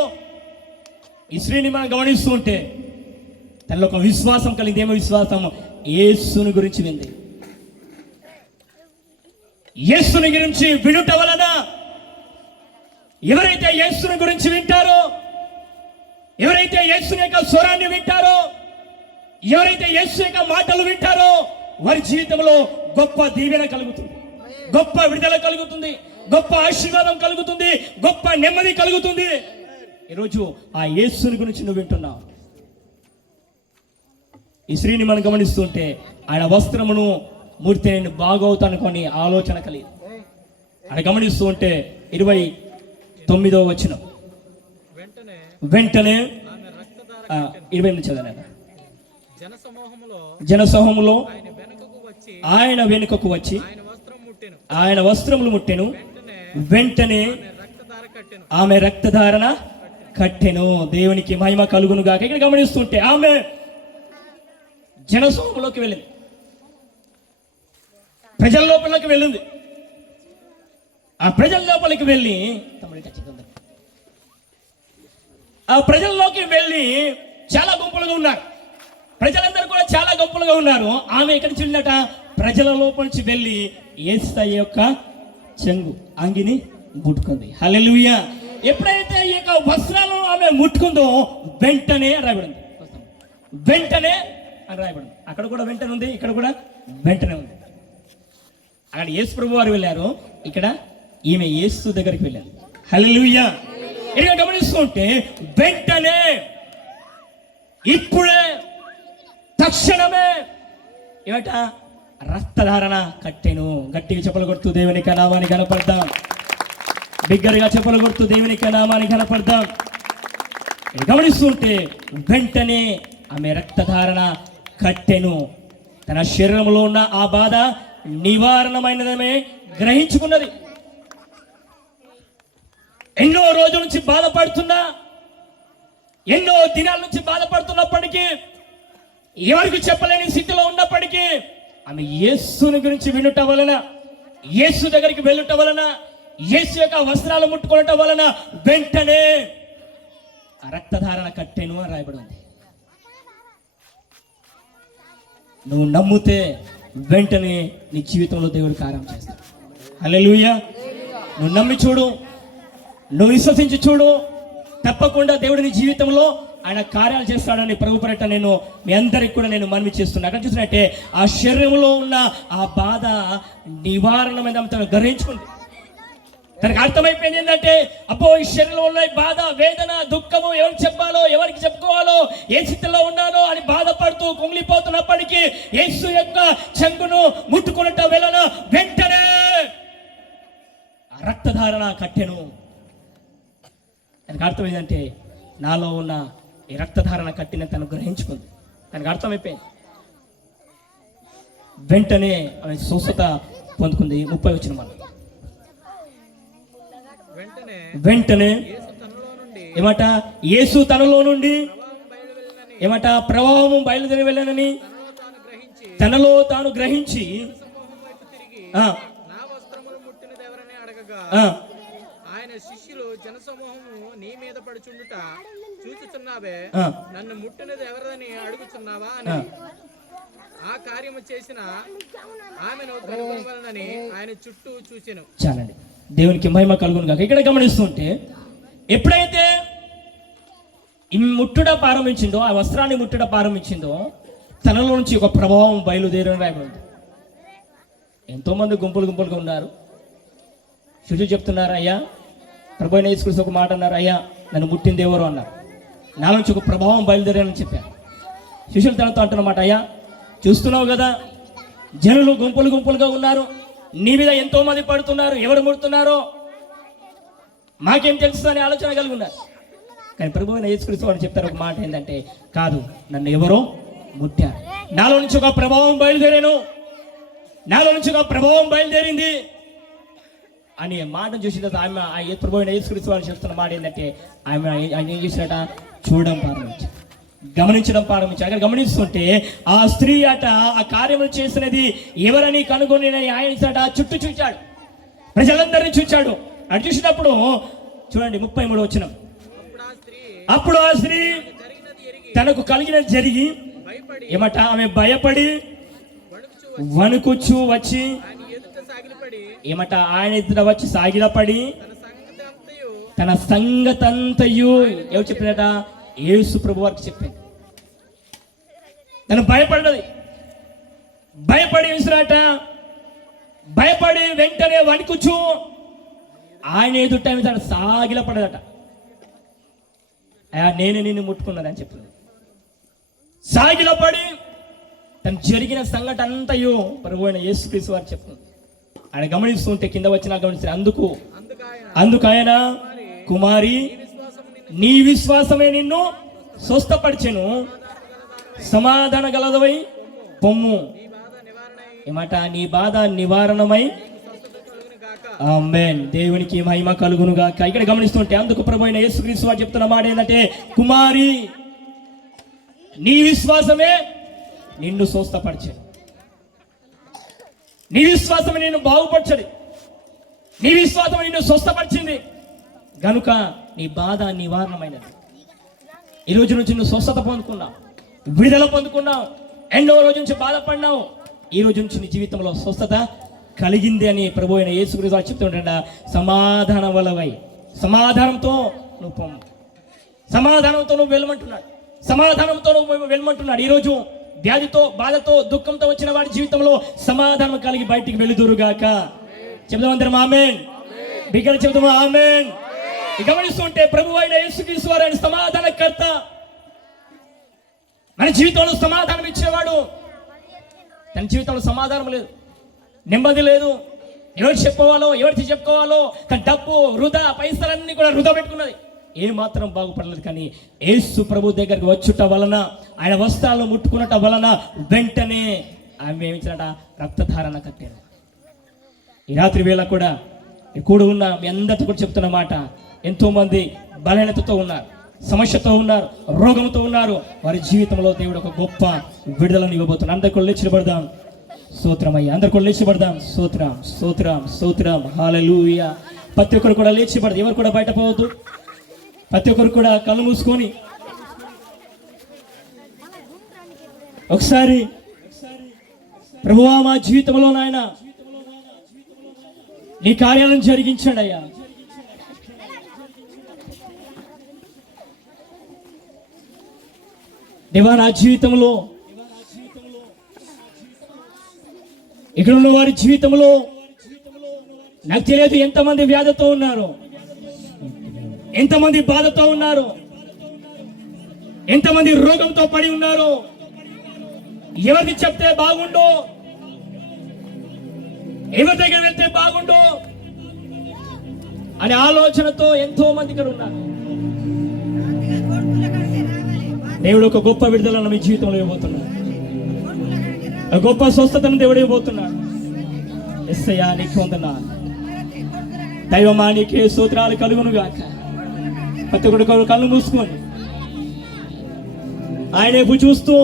ఈ స్త్రీని మనం గమనిస్తూ ఉంటే తనలో ఒక విశ్వాసం కలిగింది. ఏమో విశ్వాసం? యేసుని గురించి వింది. యేసుని గురించి వినుట వలన ఎవరైతే యేసుని గురించి వింటారో, ఎవరైతే యేసుని యొక్క స్వరాన్ని వింటారో, ఎవరైతే యేసు యొక్క మాటలు వింటారో వారి జీవితంలో గొప్ప దీవెన కలుగుతుంది, గొప్ప విడుదల కలుగుతుంది, గొప్ప ఆశీర్వాదం కలుగుతుంది, గొప్ప నెమ్మది కలుగుతుంది. ఈరోజు ఆ యేసుని గురించి నువ్వు వింటున్నావు. ఈ స్త్రీని మనం గమనిస్తుంటే ఆయన వస్త్రమును ముడితే నేను బాగవుతానుకొని ఆలోచన కలిగి ఆయన గమనిస్తూ ఉంటే 29వ వచనం. వెంటనే 28 చదవనా? జనసమూహములో ఆయన వెనుకకు వచ్చి ఆయన వస్త్రములు ముట్టెను. వెంటనే ఆమె రక్తధారణ కట్టెను. దేవునికి మహిమ కలుగును గాక. ఇక్కడ గమనిస్తుంటే ఆమె జనసమూహంలోకి వెళ్ళింది, ప్రజల లోపలికి వెళ్ళింది. ఆ ప్రజల లోపలికి వెళ్ళి ఆ ప్రజల్లోకి వెళ్ళి చాలా గుంపులుగా ఉన్నారు. ప్రజలందరూ కూడా చాలా గుంపులుగా ఉన్నారు. ఆమె ఎక్కడి నుంచి వెళ్ళినట? ప్రజల లోపల నుంచి వెళ్ళి యేసయ్య యొక్క చెంగు అంగిని ముట్టుకుంది. హల్లెలూయా. ఎప్పుడైతే ఈ యొక్క వస్త్రాలను ఆమె ముట్టుకుందో వెంటనే రాయబడింది, వెంటనే అని రాయబడింది. అక్కడ కూడా వెంటనే ఉంది, ఇక్కడ కూడా వెంటనే ఉంది. అక్కడ యేసు ప్రభు వారు వెళ్ళారు, ఇక్కడ ఈమె యేసు దగ్గరికి వెళ్ళారు. హల్లెలూయా. ఇక్కడ గమనిస్తుంటే వెంటనే, ఇప్పుడే, తక్షణమే ఏమట రక్తధారణ కట్టెను. గట్టిగా చెప్పులు కొడుతూ దేవునికి నామాన్ని కనపడదాం. బిగ్గరగా చెప్పులు కొడుతూ దేవునికి నామాన్ని కనపడదాం. గమనిస్తుంటే వెంటనే ఆమె రక్తధారణ కట్టెను. తన శరీరంలో ఉన్న ఆ బాధ నివారణమైనదమే గ్రహించుకున్నది. ఎన్నో రోజుల నుంచి బాధపడుతున్నా, ఎన్నో దినాల నుంచి బాధపడుతున్నప్పటికీ, ఎవరికి చెప్పలేని స్థితిలో ఉన్నప్పటికీ ఆమె యేసుని గురించి వినుట వలన, యేసు దగ్గరికి వెళ్ళుట వలన, యేసు యొక్క వస్త్రాలు ముట్టుకోవటం వలన వెంటనే ఆ రక్తధారణ కట్టెను అని రాయబడి ఉంది. నువ్వు నమ్మితే వెంటనే నీ జీవితంలో దేవుడు కార్యం చేస్తాడు. హల్లెలూయా. నువ్వు నమ్మి చూడు, నువ్వు విశ్వసించి చూడు, తప్పకుండా దేవుడు నీ జీవితంలో ఆయన కార్యాలు చేస్తాడని ప్రభు పేరిట నేను మీ అందరికి కూడా నేను మనవి చేస్తున్నా. అక్కడ చూసినట్టే ఆ శరీరంలో ఉన్న ఆ బాధ నివారణమైన తను గ్రహించుకుంది. తనకు అర్థమైపోయింది ఏంటంటే, అబ్బో ఈ శరీరంలో ఉన్న బాధ, వేదన, దుఃఖము ఎవరికి చెప్పాలో, ఎవరికి చెప్పుకోవాలో, ఏ స్థితిలో ఉన్నానో అని బాధపడుతూ కుంగిలిపోతున్నప్పటికీ యేసు యొక్క చెంగును ముట్టుకున్నట్ట వెళ్ళన వెంటనే ఆ రక్తధారణ కట్టెను. తనకు అర్థం ఏంటంటే, నాలో ఉన్న ఈ రక్తధారణ కట్టిన తను గ్రహించుకుంది. తనకు అర్థమైపోయింది. వెంటనే ఆమె స్వస్థత పొందుకుంది. 30 వచ్చిన మనం వెంటనే ఏమట, యేసు తనలో నుండి ఏమట ప్రవాహము బయలుదేరి వెళ్ళనని తనలో తాను గ్రహించి ఆయన శిష్యులు జనసమూహము నీ మీద పడుచుండుట చూచుచున్నావే, నన్ను ముట్టినది ఎవరని అడుగుచున్నావా అని ఆ కార్యము చేసిన ఆమెను కనుగొనవలనని ఆయన చుట్టూ చూచెను. చాలండి, దేవునికి మహిమ కలుగును గాక. ఇక్కడ గమనిస్తుంటే ఎప్పుడైతే ముట్టుడ ప్రారంభించిందో, ఆ వస్త్రాన్ని ముట్టుడ ప్రారంభించిందో తనలో నుంచి ఒక ప్రభావం బయలుదేరని రాయబడింది. ఎంతోమంది గుంపులు గుంపులుగా ఉన్నారు. శిష్యులు చెప్తున్నారు, అయ్యా ప్రభు అయిన యేసుక్రీస్తు ఒక మాట అన్నారు, అయ్యా నన్ను ముట్టింది ఎవరు అన్నారు. నా నుంచి ఒక ప్రభావం బయలుదేరని చెప్పారు. శిష్యులు తనతో అంటున్నమాట, అయ్యా చూస్తున్నావు కదా, జనులు గుంపులు గుంపులుగా ఉన్నారు, నీ మీద ఎంతో మంది పడుతున్నారు, ఎవరు ముడుతున్నారో మాకేం తెలుసు అని ఆలోచన కలిగి ఉన్నారు. కానీ ప్రభు అయిన యేసుక్రీస్తు వారు చెప్తారు ఒక మాట ఏంటంటే, కాదు, నన్ను ఎవరో ముట్టారు, నాలో నుంచి ఒక ప్రభావం బయలుదేరాను, నాలో నుంచి ఒక ప్రభావం బయలుదేరింది అని మాటను చూసిన తర్వాత ఆమె ప్రభు అయిన యేసుక్రీస్తు వారు చెప్తున్న మాట ఏంటంటే, ఆమె ఆయన ఏం చేసినట చూడడం ప్రారంభించారు, గమనించడం ప్రారంభించారు. అక్కడ గమనిస్తుంటే ఆ స్త్రీ అట ఆ కార్యములు చేసినది ఎవరని కనుగొని ఆయన చుట్టూ చూచాడు, ప్రజలందరినీ చూచాడు. అటు చూసినప్పుడు చూడండి 33 వచనం, అప్పుడు ఆ స్త్రీ తనకు కలిగినది జరిగి ఏమట ఆమె భయపడి వణుకుచూ వచ్చి ఏమట ఆయన ఎదుట వచ్చి సాగిలపడి తన సంగతంతయు ఎవరు చెప్పినట, యేసు ప్రభు వారికి చెప్పింది. తను భయపడ్డది, భయపడి విసిరాట, భయపడి వెంటనే వణుకుచూ ఆయన ఎదుట తను సాగిలపడదట. నేనే నిన్ను ముట్టుకున్నానని చెప్పింది. సాగిలపడి తను జరిగిన సంఘటన అంతయు ప్రభు అయిన యేసుక్రీస్తు వారు చెప్తుంది. ఆయన గమనిస్తుంటే కింద వచ్చిన గమనిస్తే అందుకు ఆయన, కుమారి నీ విశ్వాసమే నిన్ను స్వస్థపరిచెను, సమాధాన గలదవై పొమ్ము. ఏమాట, నీ బాధ నివారణమై. ఆమేన్. దేవునికి మహిమ కలుగును గాక. ఇక్కడ గమనిస్తుంటే అందుకు ప్రభు అయిన యేసుక్రీస్తు వారు చెప్తున్న మాట ఏంటంటే, కుమారి నీ విశ్వాసమే నిన్ను స్వస్థపరిచెను, నీ విశ్వాసమే నిన్ను బాగుపరచది, నీ విశ్వాసం నిన్ను స్వస్థపరిచింది గనుక నీ బాధ నివారణమైనది. ఈ రోజు నుంచి నువ్వు స్వస్థత పొందుకున్నావు, విడుదల పొందుకున్నావు, ఎన్నో రోజు నుంచి బాధపడినావు. ఈ రోజు నుంచి నీ జీవితంలో స్వస్థత కలిగింది అని ప్రభు అయిన యేసుక్రీస్తు వారు చెప్తుంటాడ. సమాధానం వలవై, సమాధానంతో నువ్వు పొమ్ము, సమాధానంతో నువ్వు వెళ్ళమంటున్నాడు, సమాధానంతో నువ్వు వెళ్ళమంటున్నాడు. ఈరోజు వ్యాధితో, బాధతో, దుఃఖంతో వచ్చిన వాడి జీవితంలో సమాధానం కలిగి బయటికి వెళ్ళుదురుగాక. చెప్దాం అందరం ఆమేన్. బిగ్గర చెప్దాం ఆమేన్. గమనిస్తుంటే ప్రభు అయిన యేసుక్రీస్తు వారు ఆయన సమాధానకర్త, మన జీవితంలో సమాధానం ఇచ్చేవాడు. తన జీవితంలో సమాధానం లేదు, నెమ్మది లేదు, ఎవరికి చెప్పుకోవాలో ఎవరికి చెప్పుకోవాలో, తన డబ్బు వృధా, పైసలన్నీ కూడా వృధా పెట్టుకున్నది, ఏమాత్రం బాగుపడలేదు. కానీ యేసు ప్రభు దగ్గరికి వచ్చుట వలన, ఆయన వస్త్రాలను ముట్టుకున్నట వలన వెంటనే ఆమె ఏమిచ్చినట, రక్తధారణ కట్టారు. ఈ రాత్రి వేళ కూడా కూడా ఉన్న మీ అందరితో కూడా చెప్తున్న మాట, ఎంతో మంది బలహీనతతో ఉన్నారు, సమస్యతో ఉన్నారు, రోగంతో ఉన్నారు. వారి జీవితంలో దేవుడు ఒక గొప్ప విడుదలను ఇవ్వబోతున్నాడు. అందరు కూడా లేచిపడదాం, స్తోత్రం అయ్యా. అందరు కూడా లేచిపడదాం, స్తోత్రం స్తోత్రం స్తోత్రం, హల్లెలూయా. ప్రతి ఒక్కరు కూడా లేచిపడదు, ఎవరు కూడా బయట పోవద్దు. ప్రతి ఒక్కరు కూడా కళ్ళు మూసుకొని ఒకసారి ప్రభువా మా జీవితంలో నాయన నీ కార్యాలను జరిగించండి అయ్యా. దేవా నా జీవితంలో, ఇక్కడ ఉన్న వారి జీవితంలో నాకు తెలియదు ఎంతమంది వ్యాధితో ఉన్నారు, ఎంతమంది బాధతో ఉన్నారు, ఎంతమంది రోగంతో పడి ఉన్నారు. ఎవరికి చెప్తే బాగుండో, ఎవరి దగ్గర వెళ్తే బాగుండో అనే ఆలోచనతో ఎంతో మంది ఇక్కడ ఉన్నారు. దేవుడు ఒక గొప్ప విడుదలను మీ జీవితంలో ఇవ్వబోతున్నాడు, ఒక గొప్ప స్వస్థతను దేవుడు ఇవ్వబోతున్నాడు. యేసయ్యా నీకు వందనాలు, దైవమా నీకే స్తోత్రాలు కలుగును గాక. ప్రతి ఒక్కరు కళ్ళు మూసుకొని ఆయన చూస్తూ,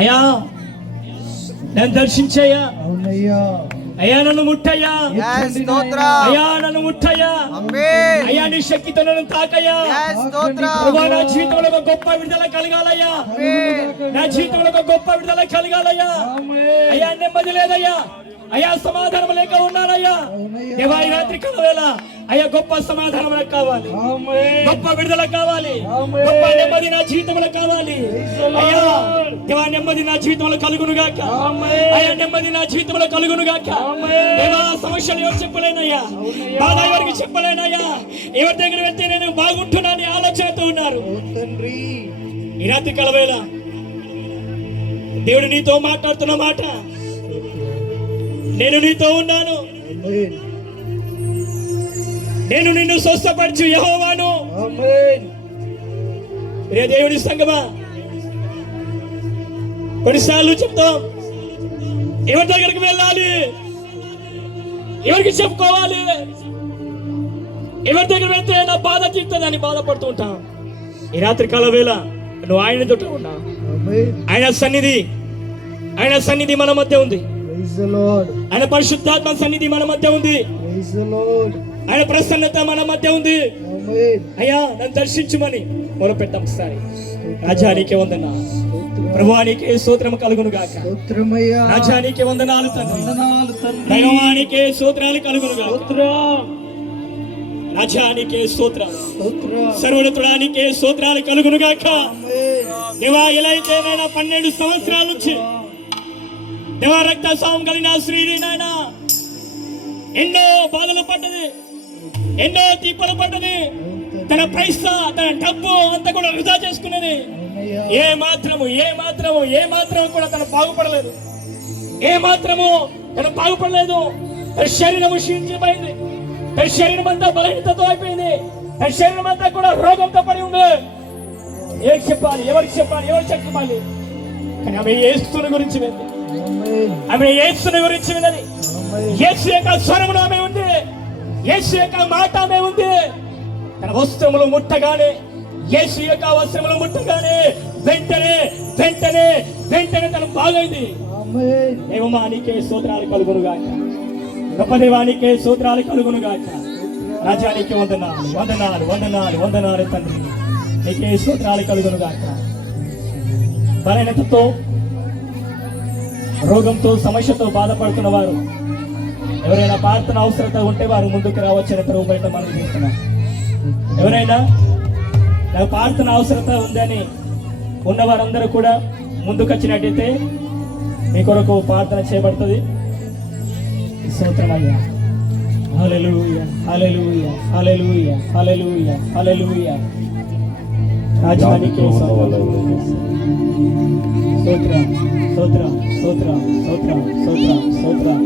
అయ్యా నన్ను దర్శించయ్యా, అయ్యా నన్ను ముట్టయ్యా, అయ్యా నన్ను ముట్టయ్యా, అయ్యా నీ శక్తితో నన్ను తాకయ్యా. నా జీవితంలో ఒక గొప్ప విడుదల కలగాలయ్యా, నా జీవితంలో ఒక గొప్ప విడుదల కలగాలయ్యా. అయ్యా నెమ్మది లేదయ్యా, అయ్యా సమాధానం లేక ఉన్నానయ్యా. దేవా ఈ రాత్రి కాలవేళ అయ్యా గొప్ప సమాధానం నాకు కావాలి, గొప్ప విడుదల కావాలి, గొప్ప నెమ్మది నా జీవితంలో కావాలి. అయ్యా దేవా నెమ్మది నా జీవితంలో కలుగును గాక, అయ్యా నెమ్మది నా జీవితంలో కలుగును గాక. దేవా సమస్యలు ఎవరు చెప్పలేనయ్యా, బాధ ఎవరికి చెప్పలేనయ్యా. ఎవరి దగ్గర వెళ్తే నేను బాగుంటున్నాను ఆలోచనతో ఉన్నారు. ఈ రాత్రి కాలవేళ దేవుడు నీతో మాట్లాడుతున్న మాట, నేను నీతో ఉన్నాను, నేను నిన్ను స్వస్థపరచు యెహోవాను. రే దేవుని సంగమా, కొన్నిసార్లు చెప్తాం ఎవరి దగ్గరికి వెళ్ళాలి, ఎవరికి చెప్పుకోవాలి, ఎవరి దగ్గర వెళ్తే నా బాధ తీరుతుందని బాధపడుతూ ఉంటాం. ఈ రాత్రి కాల వేళ నువ్వు ఆయన తోట ఉన్నా, ఆయన సన్నిధి మన మధ్య ఉంది, ఆయన పరిశుద్ధాత్మ సన్నిధి మన మధ్య ఉంది, ఆయన ప్రసన్నత మన మధ్య ఉంది. అయ్యా నన్ను దర్శించుమని మొదలుపెట్టాం. ఒకసారి రాజానికే వందనాలు, ప్రభువానికే స్తోత్రం కలుగును గాక. రాజానికే వందనాలు తండ్రి, దైవానికే స్తోత్రాలు కలుగును గాక. రాజానికే స్తోత్రం, సర్వోన్నతుడానికే స్తోత్రాలు కలుగును గాక. దేవా ఎలా అయితే నేను 12 సంవత్సరాల నుంచి దేవా రక్తస్రావం కలిగిన స్త్రీని నాయన ఎన్నో బాధలు పడ్డది, ఎన్నో తీపలు పడ్డది, తన పైసా తన డబ్బు అంతా కూడా వృధా చేసుకున్నది. ఏ మాత్రము కూడా తను బాగుపడలేదు, తన శరీరము క్షీణించిపోయింది, తన శరీరం అంతా బలహీనతతో అయిపోయింది, తన శరీరం అంతా కూడా రోగంతో పడి ఉంది. ఎవరికి చెప్పాలి? కానీ ఆమె యేసుని గురించి వింది, ఆమె యేసుని గురించి విన్నది. యేసు యొక్క స్వరములు ఆమె ఉంది, యేసు యొక్క మాట ఆమె ఉంది. తన వస్త్రములు ముట్టగానే, యేసు యొక్క వస్త్రములు ముట్టగానే వెంటనే తను బాగైంది. దేవమానికే స్తోత్రాలు కలుగును గాక, గొప్ప దేవానికే స్తోత్రాలు కలుగును గాక. రాజానికి వందనాలు తండ్రి, నీకే స్తోత్రాలు కలుగును గాక. బలహీనతతో రోగంతో సమస్యతో బాధపడుతున్న వారు ఎవరైనా ప్రార్థన అవసరత ఉంటే వారు ముందుకు రావచ్చని ప్రభు బయట మనం చేస్తున్నాం. ఎవరైనా నాకు ప్రార్థన అవసరత ఉందని ఉన్న వారందరూ కూడా ముందుకు వచ్చినట్టయితే మీ కొరకు ప్రార్థన చేయబడుతుంది. స్తోత్రమయ్యా. హల్లెలూయా, హల్లెలూయా, హల్లెలూయా, హల్లెలూయా, హల్లెలూయా. రాజానికి స్తోత్రం, స్తోత్రం, స్తోత్రం, స్తోత్రం, స్తోత్రం, స్తోత్రం, స్తోత్రం.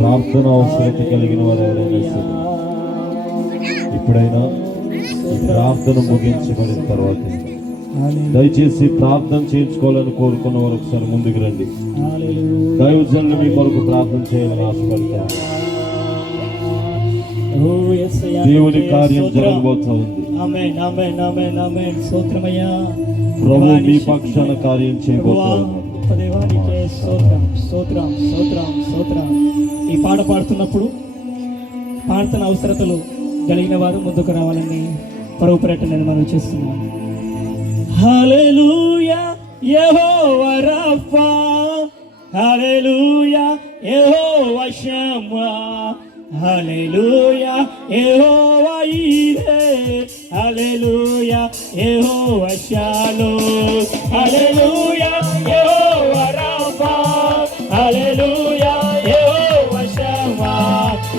ప్రార్థన అవసరత కలిగిన వారు ఎవరైనా ఇప్పుడైనా ప్రార్థన ముగించబడిన తర్వాత దయచేసి ప్రార్థన చేయించుకోవాలని కోరుకున్న వారు ఒకసారి ముందుకు రండి. దైవజనులు మీ కొరకు ప్రార్థన చేయాలని ఆశపడతారు. దేవుని కార్యం జరగబోతా ఉంది. ప్రభు మీ పక్షాన కార్యం చేయబోతున్నారు. ఈ పాట పాడుతున్నప్పుడు ప్రార్థన అవసరతలు కలిగిన వారు ముందుకు రావాలని పరువు పర్యటన నేను మనం చేస్తున్నాను. హల్లెలూయా యెహోవా రఫా, హల్లెలూయా యెహోవా షమ్మా, హల్లెలూయా యెహోవా ఈరే, హల్లెలూయా యెహోవా షాలోమ్, హల్లెలూయా యెహోవా రఫా, హల్లెలూయా యెహోవా షమ్మా,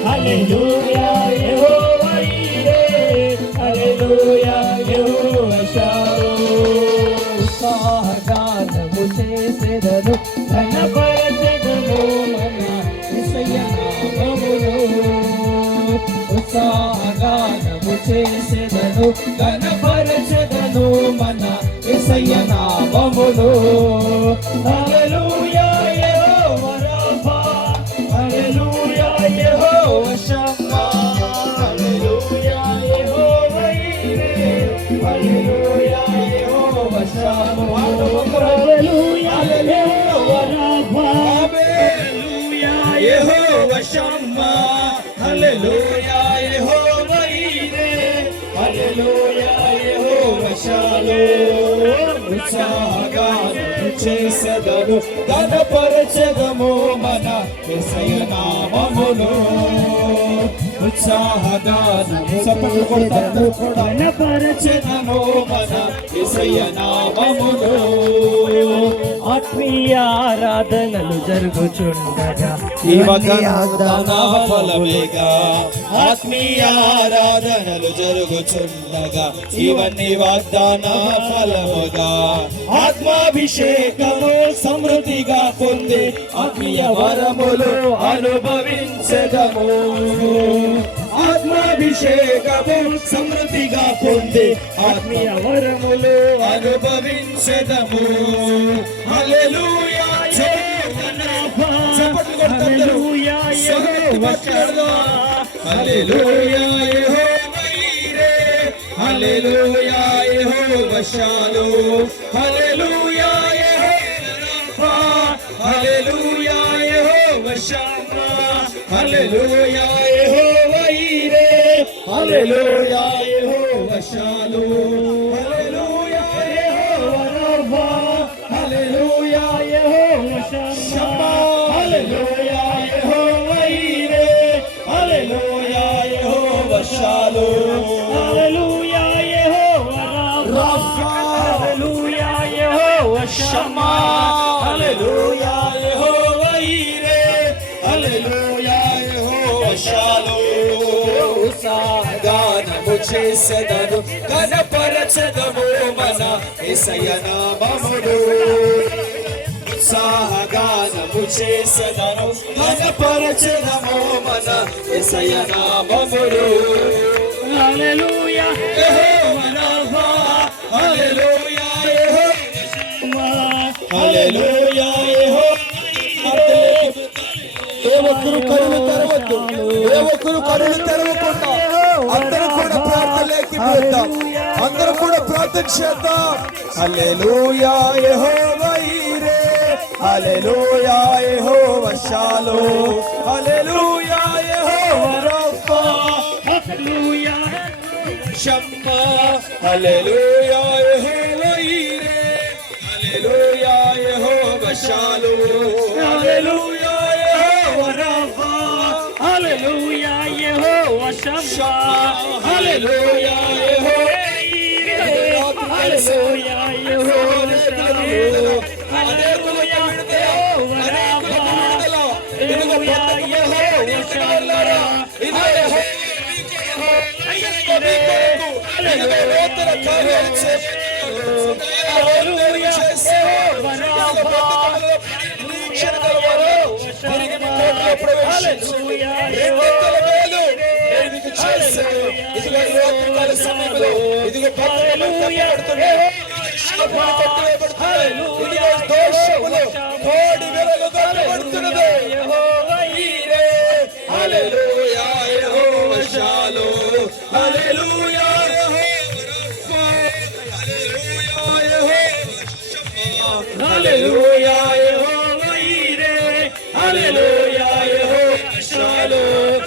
హల్లెలూయా యెహోవా ఈరే, హల్లెలూయా యెహోవా షాలోమ్. ఉత్సాహగానము చేసెదను, ఘనపరచెదను మన యేసయ్య నామమును. ఉత్సాహగానము చేసెదను, ఘనపరచెదను మన యేసయ్య నామమును. హల్లెలూయా యెహోవా రఫా, హల్లెలూయా యెహోవా షమ్మా, హల్లెలూయా యెహోవా ఈరే, హల్లెలూయా యెహోవా షాలోమ్. హల్లెలూయా యెహోవా రఫా, హల్లెలూయా యెహోవా షమ్మా, హల్లెలూయా యెహోవా ఈరే, హల్లెలూయా యెహోవా షాలోమ్. ఉత్సాహగానము చేసెదను, ఘనపరచెదము మన యేసయ్య నామమును. ఉత్సాహగానము చేసెదను, ఘనపరచెదము మన యేసయ్య నామమును. ఆత్మీయ ఆరాధనలు జరుగుచుండగా ఈ వాగ్దాన ఫలమేగా, ఆత్మీయ ఆరాధనలు జరుగుచుండగా ఇవన్నీ వాగ్దాన ఫలముగా. ఆత్మాభిషేకము సమృద్ధిగా పొంది ఆత్మీయ వరములు అనుభవించెదము. ఆత్మాభిషేకము సమృద్ధిగా పొంది ఆత్మీయ వరములు అనుభవించెదము. హల్లెలూయా హల్లెలూయా యెహోవా షమ్మా, హల్లెలూయా యెహోవా ఈరే, హల్లెలూయా యెహోవా షాలోమ్, హల్లెలూయా యెహోవా రఫా, హల్లెలూయా యెహోవా షమ్మా, హల్లెలూయా యెహోవా ఈరే, హల్లెలూయా యెహోవా షాలోమ్, హల్లెలూయా యెహోవా రఫా, హల్లెలూయా యెహోవా షమ్మా, హల్లెలూయా యెహోవా ఈరే, హల్లెలూయా యెహోవా షాలోమ్, హల్లెలూయా యెహోవా రఫా, హల్లెలూయా యెహోవా షమ్మా, హల్లెలూయా యెహోవా ఈరే, హల్లెలూయా యెహోవా షాలోమ్. ఉత్సాహగానము చేసెదను, ఘనపరచెదము మన యేసయ్య నామమును. ఉత్సాహగానము చేసెదను, ఘనపరచెదము మన యేసయ్య నామమును. హల్లెలూయా యెహోవా రఫా, హల్లెలూయా యెహోవా షమ్మా, హల్లెలూయా యెహోవా. ఏ ఒక్కరు కళ్ళు తెరవద్దు, ఏ ఒక్కరు కళ్ళు తెరవకుండా అందరూ కూడా ప్రార్థనలోకి వెళ్దాం, అందరూ కూడా ప్రార్థన చేద్దాం. హల్లెలూయా యెహోవా ఈరే, హల్లెలూయా యెహోవా షాలోమ్, హల్లెలూయా యెహోవా రఫా, హల్లెలూయా షమ్మా, హల్లెలూయా యెహోవా ఈరే, హల్లెలూయా యెహోవా షాలోమ్, హల్లెలూయా హల్లెలూయా యెహోవా ఈరే హల్లెలూయా యెహోవా అనేకులకు విడుదల హల్లెలూయా యెహోవా షాలోరా ఇదే హల్లెలూయా నూతన కార్యాలు హల్లెలూయా యెహోవా హల్లెలూయా హల్లెలూయా యెహోవా ఈరే హల్లెలూయా యెహోవా షాలోమ్ హల్లెలూయా యెహోవా హల్లెలూయా యెహోవా షమ్మా హల్లెలూయా యెహోవా ఈరే హల్లెలూయా యెహోవా షాలోమ్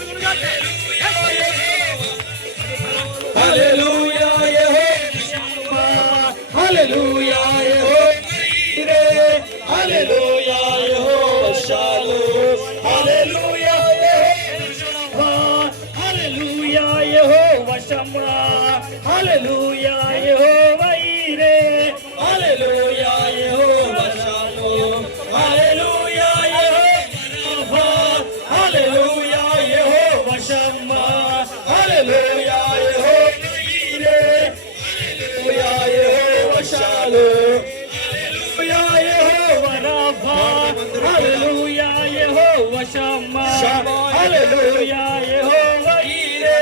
హల్లెలూయా యెహోవా రాఫా హల్లెలూయా యెహోవా షమ్మా హల్లెలూయా యెహోవా ఈరే హల్లెలూయా యెహోవా హల్లెలూయా యెహోవా షమ్మా హల్లెలూయా యెహోవా ఈరే హల్లెలూయా యెహోవా షాలోమ్ హల్లెలూయా హల్లెలూయా యెహోవా షమ్మా హల్లెలూయా యెహోవా షాలోమ్ హల్లెలూయా యెహోవా రాఫా హల్లెలూయా యెహోవా షమ్మా హల్లెలూయా యెహోవా ఈరే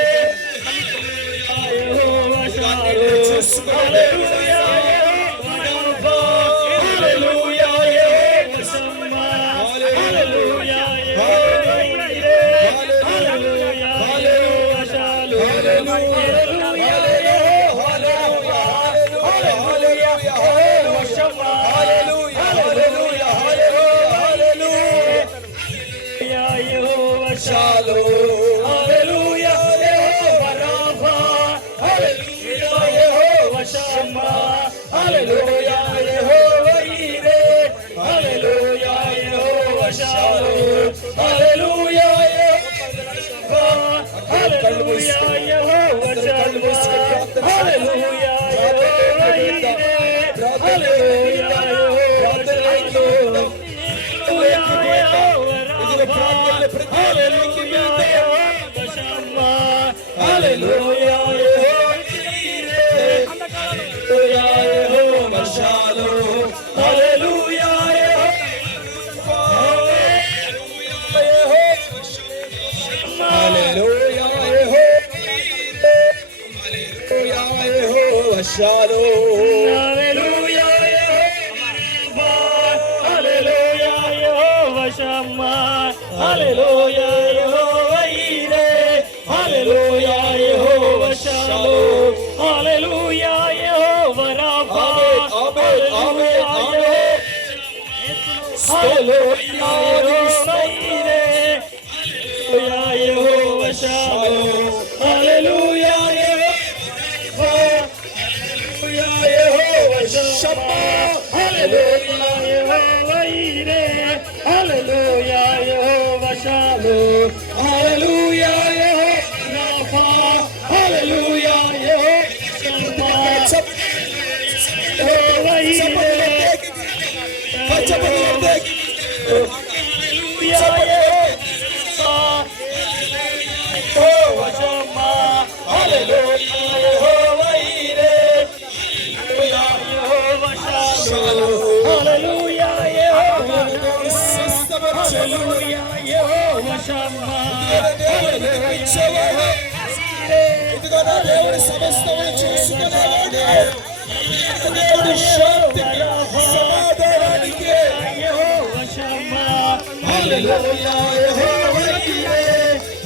హల్లెలూయా యెహోవా షాలోమ్ హల్లెలూయా యెహోవా హల్లెలూయా యెహోవా షమ్మా హల్లెలూయా యెహోవా ఈరే హల్లెలూయా యెహోవా షాలోమ్ హల్లెలూయా యెహోవా రాఫా హల్లెలూయా యెహోవా షమ్మా హల్లెలూయా యెహోవా ఈరే హల్లెలూయా యెహోవా షాలోమ్ హల్లెలూయా యెహోవా హల్లెలూయా యెహోవా షాలోమ్ హల్లెలూయా యెహోవా హల్లెలూయా యెహోవా షమ్మా హల్లెలూయా యెహోవా ఈరే హల్లెలూయా యెహోవా షాలోమ్ హల్లెలూయా యెహోవా రాఫా హల్లెలూయా హల్లెలూయా యెహోవా ఈరే హల్లెలూయా యెహోవా షాలోమ్ హల్లెలూయా యెహోవా హల్లెలూయా యెహోవా షమ్మా హల్లెలూయా యెహోవా ఈరే హల్లెలూయా యెహోవా షాలోమ్ హల్లెలూయా యెహోవా రాఫా హల్లెలూయా యెహోవా షమ్మా యెహోవా ఈరే హల్లెలూయా యెహోవా షమ్మా హల్లెలూయా యెహోవా ఈరే హల్లెలూయా యెహోవా షాలోమ్ హల్లెలూయా యెహోవా హల్లెలూయా యెహోవా షమ్మా హల్లెలూయా ఇదిగో నా దేవుడి సమస్తము చూసుకునేవాడు దేవుడి శాంతికి సమాధానానికి యెహోవా షమ్మా హల్లెలూయా యెహోవా ఈరే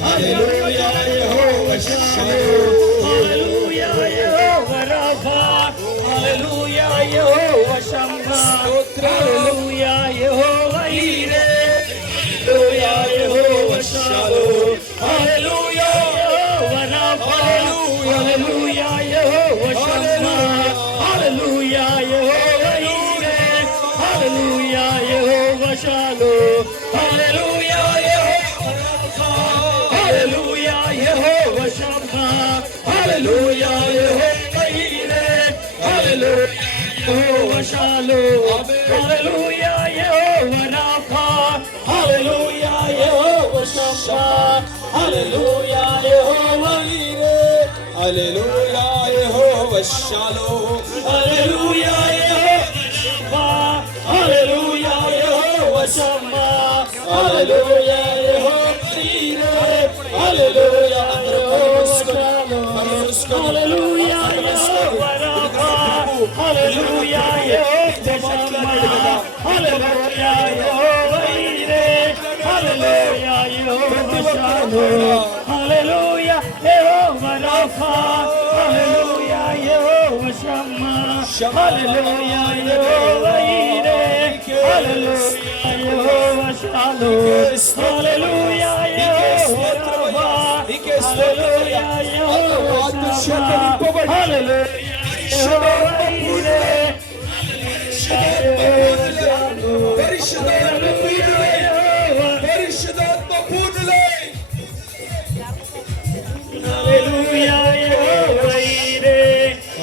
హల్లెలూయా యెహోవా షాలోమ్ హల్లెలూయా యెహోవా రాఫా హల్లెలూయా యెహోవా షమ్మా హల్లెలూయా యెహోవా ఈరే హల్లెలూయా యెహోవా షాలోమ్ హల్లెలూయా యెహోవా రాఫా హల్లెలూయా యెహోవా షమ్మా హల్లెలూయా యెహోవా ఈరే హల్లెలూయా యెహోవా షాలోమ్ హల్లెలూయా యెహోవా రాఫా హల్లెలూయా యెహోవా షమ్మా హల్లెలూయా హల్లెలూయా యెహోవా ఈరే, హల్లెలూయా యెహోవా షాలోమ్, హల్లెలూయా యెహోవా రాఫా, హల్లెలూయా యెహోవా షమ్మా, హల్లెలూయా యెహోవా ఈరే, హల్లెలూయా యెహోవా షాలోమ్, హల్లెలూయా యెహోవా, హల్లెలూయా యెహోవా షమ్మా, హల్లెలూయా యెహోవా ఈరే, హల్లెలూయా యెహోవా షాలోమ్, హల్లెలూయా యెహోవా రాఫా, హల్లెలూయా యెహోవా షమ్మా, హల్లెలూయా యెహోవా ఈరే, హల్లెలూయా యెహోవా షాలోమ్, హల్లెలూయా యెహోవా రాఫా, హల్లెలూయా యెహోవా షమ్మా, హల్లెలూయా యెహోవా ఈరే, హల్లెలూయా యెహోవా షాలోమ్, హల్లెలూయా యెహోవా రాఫా, హల్లెలూయా యెహోవా షమ్మా, హల్లెలూయా యెహోవా ఈరే, పరిశుద్ధాత్మ పూర్ణులై, హల్లెలూయా యెహోవా ఈరే,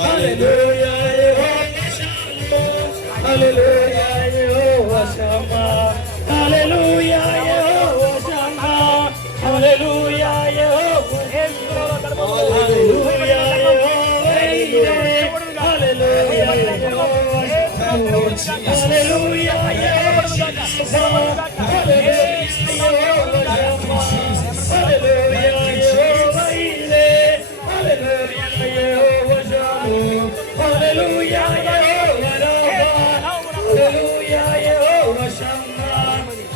హల్లెలూయా యెహోవా షాలోమ్, హల్లెలూయా యెహోవా షమ్మా, హల్లెలూయా యెహోవా షమ్మా, హల్లెలూయా యెహోవా, హల్లెలూయా యెహోవా ఈరే, హల్లెలూయా యెహోవా షమ్మా, హల్లెలూయా యెహోవా షమ్మా, హల్లెలూయా యెహోవా ఈరే, హల్లెలూయా యెహోవా షాలోమ్, హల్లెలూయా యెహోవా రాఫా, హల్లెలూయా యెహోవా షమ్మా,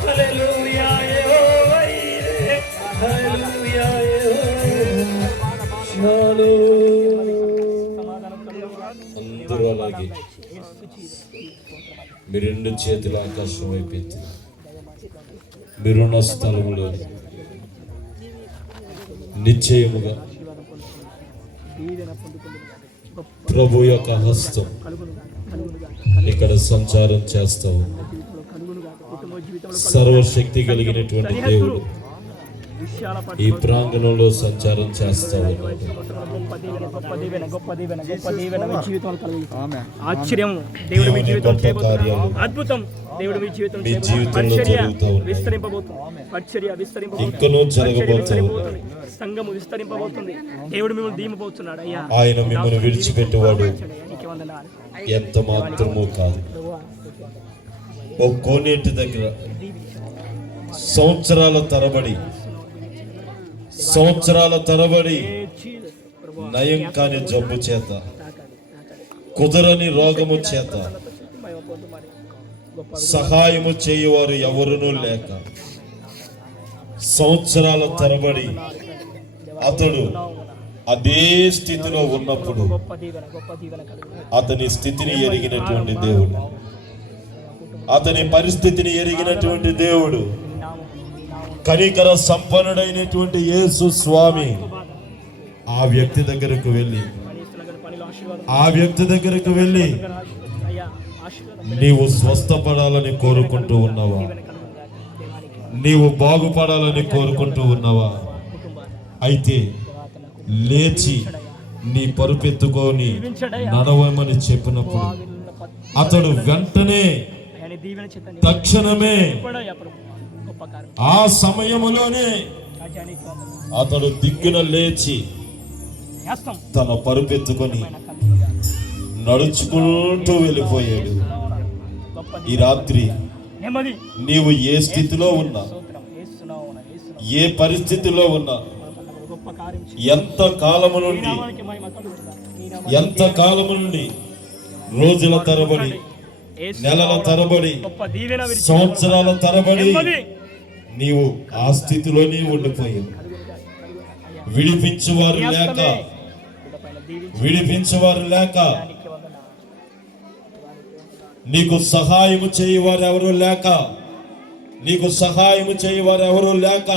హల్లెలూయా యెహోవా ఈరే, హల్లెలూయా యెహోవా షాలోమ్. అందరూ అలాగే మీ రెండు చేతులు ఆకాశం వైపెత్తి మీరున్న స్థలంలో నిశ్చయముగా ప్రభు యొక్క హస్తం ఇక్కడ సంచారం చేస్తా ఉంది. సర్వశక్తి కలిగినటువంటి దేవుడు ఈ ప్రాంగణంలో సంచారం చేస్తా ఉన్నాడు. ఆశ్చర్యం దేవుడు మీ జీవితంలో గొప్ప చేయబోతున్నాడు. కార్యాలు అద్భుతం దేవుడు మీ జీవితంలో మీ చేయబోతున్నాడు. జీవితంలో పరిచర్య జరుగుతూ ఉన్నాయి. విస్తరింపబోతుంది. పరిచర్య విస్తరింపబోతుంది. ఇంకనూ జరగబోతూ విస్తరింపబోతుంది. సంఘము విస్తరింపబోతుంది. దేవుడు మిమ్మల్ని దీమపోతున్నాడు. అయ్యా ఆయన మిమ్మల్ని విడిచిపెట్టేవాడు నీకే వందనాలు. ఎంత మాత్రమూ కాదు. ఓ కోనేటి దగ్గర సంవత్సరాల తరబడి నయం కాని జబ్బు చేత, కుదరని రోగము చేత సహాయము చేయువారు ఎవరునూ లేక సంవత్సరాల తరబడి అతడు అదే స్థితిలో ఉన్నప్పుడు అతని స్థితిని ఎరిగినటువంటి దేవుడు, అతని పరిస్థితిని ఎరిగినటువంటి దేవుడు, కనికర సంపన్నుడైనటువంటి యేసు స్వామి ఆ వ్యక్తి దగ్గరకు వెళ్ళి నీవు స్వస్థపడాలని కోరుకుంటూ ఉన్నావా? నీవు బాగుపడాలని కోరుకుంటూ ఉన్నావా? అయితే లేచి నీ పరుపెత్తుకొని నడవమని చెప్పినప్పుడు అతడు వెంటనే తక్షణమే ఆ సమయములోనే అతడు దిగ్గున లేచి తన పరుపెత్తుకొని నడుచుకుంటూ వెళ్ళిపోయాడు. ఈ రాత్రి నీవు ఏ స్థితిలో ఉన్నా, ఏ పరిస్థితిలో ఉన్నా, ఎంత కాలము నుండి రోజుల తరబడి, నెలల తరబడి, సంవత్సరాల తరబడి నీవు ఆ స్థితిలోనే ఉండిపోయావు. విడిపించువారు లేక నీకు సహాయము చేయవారెవరూ లేక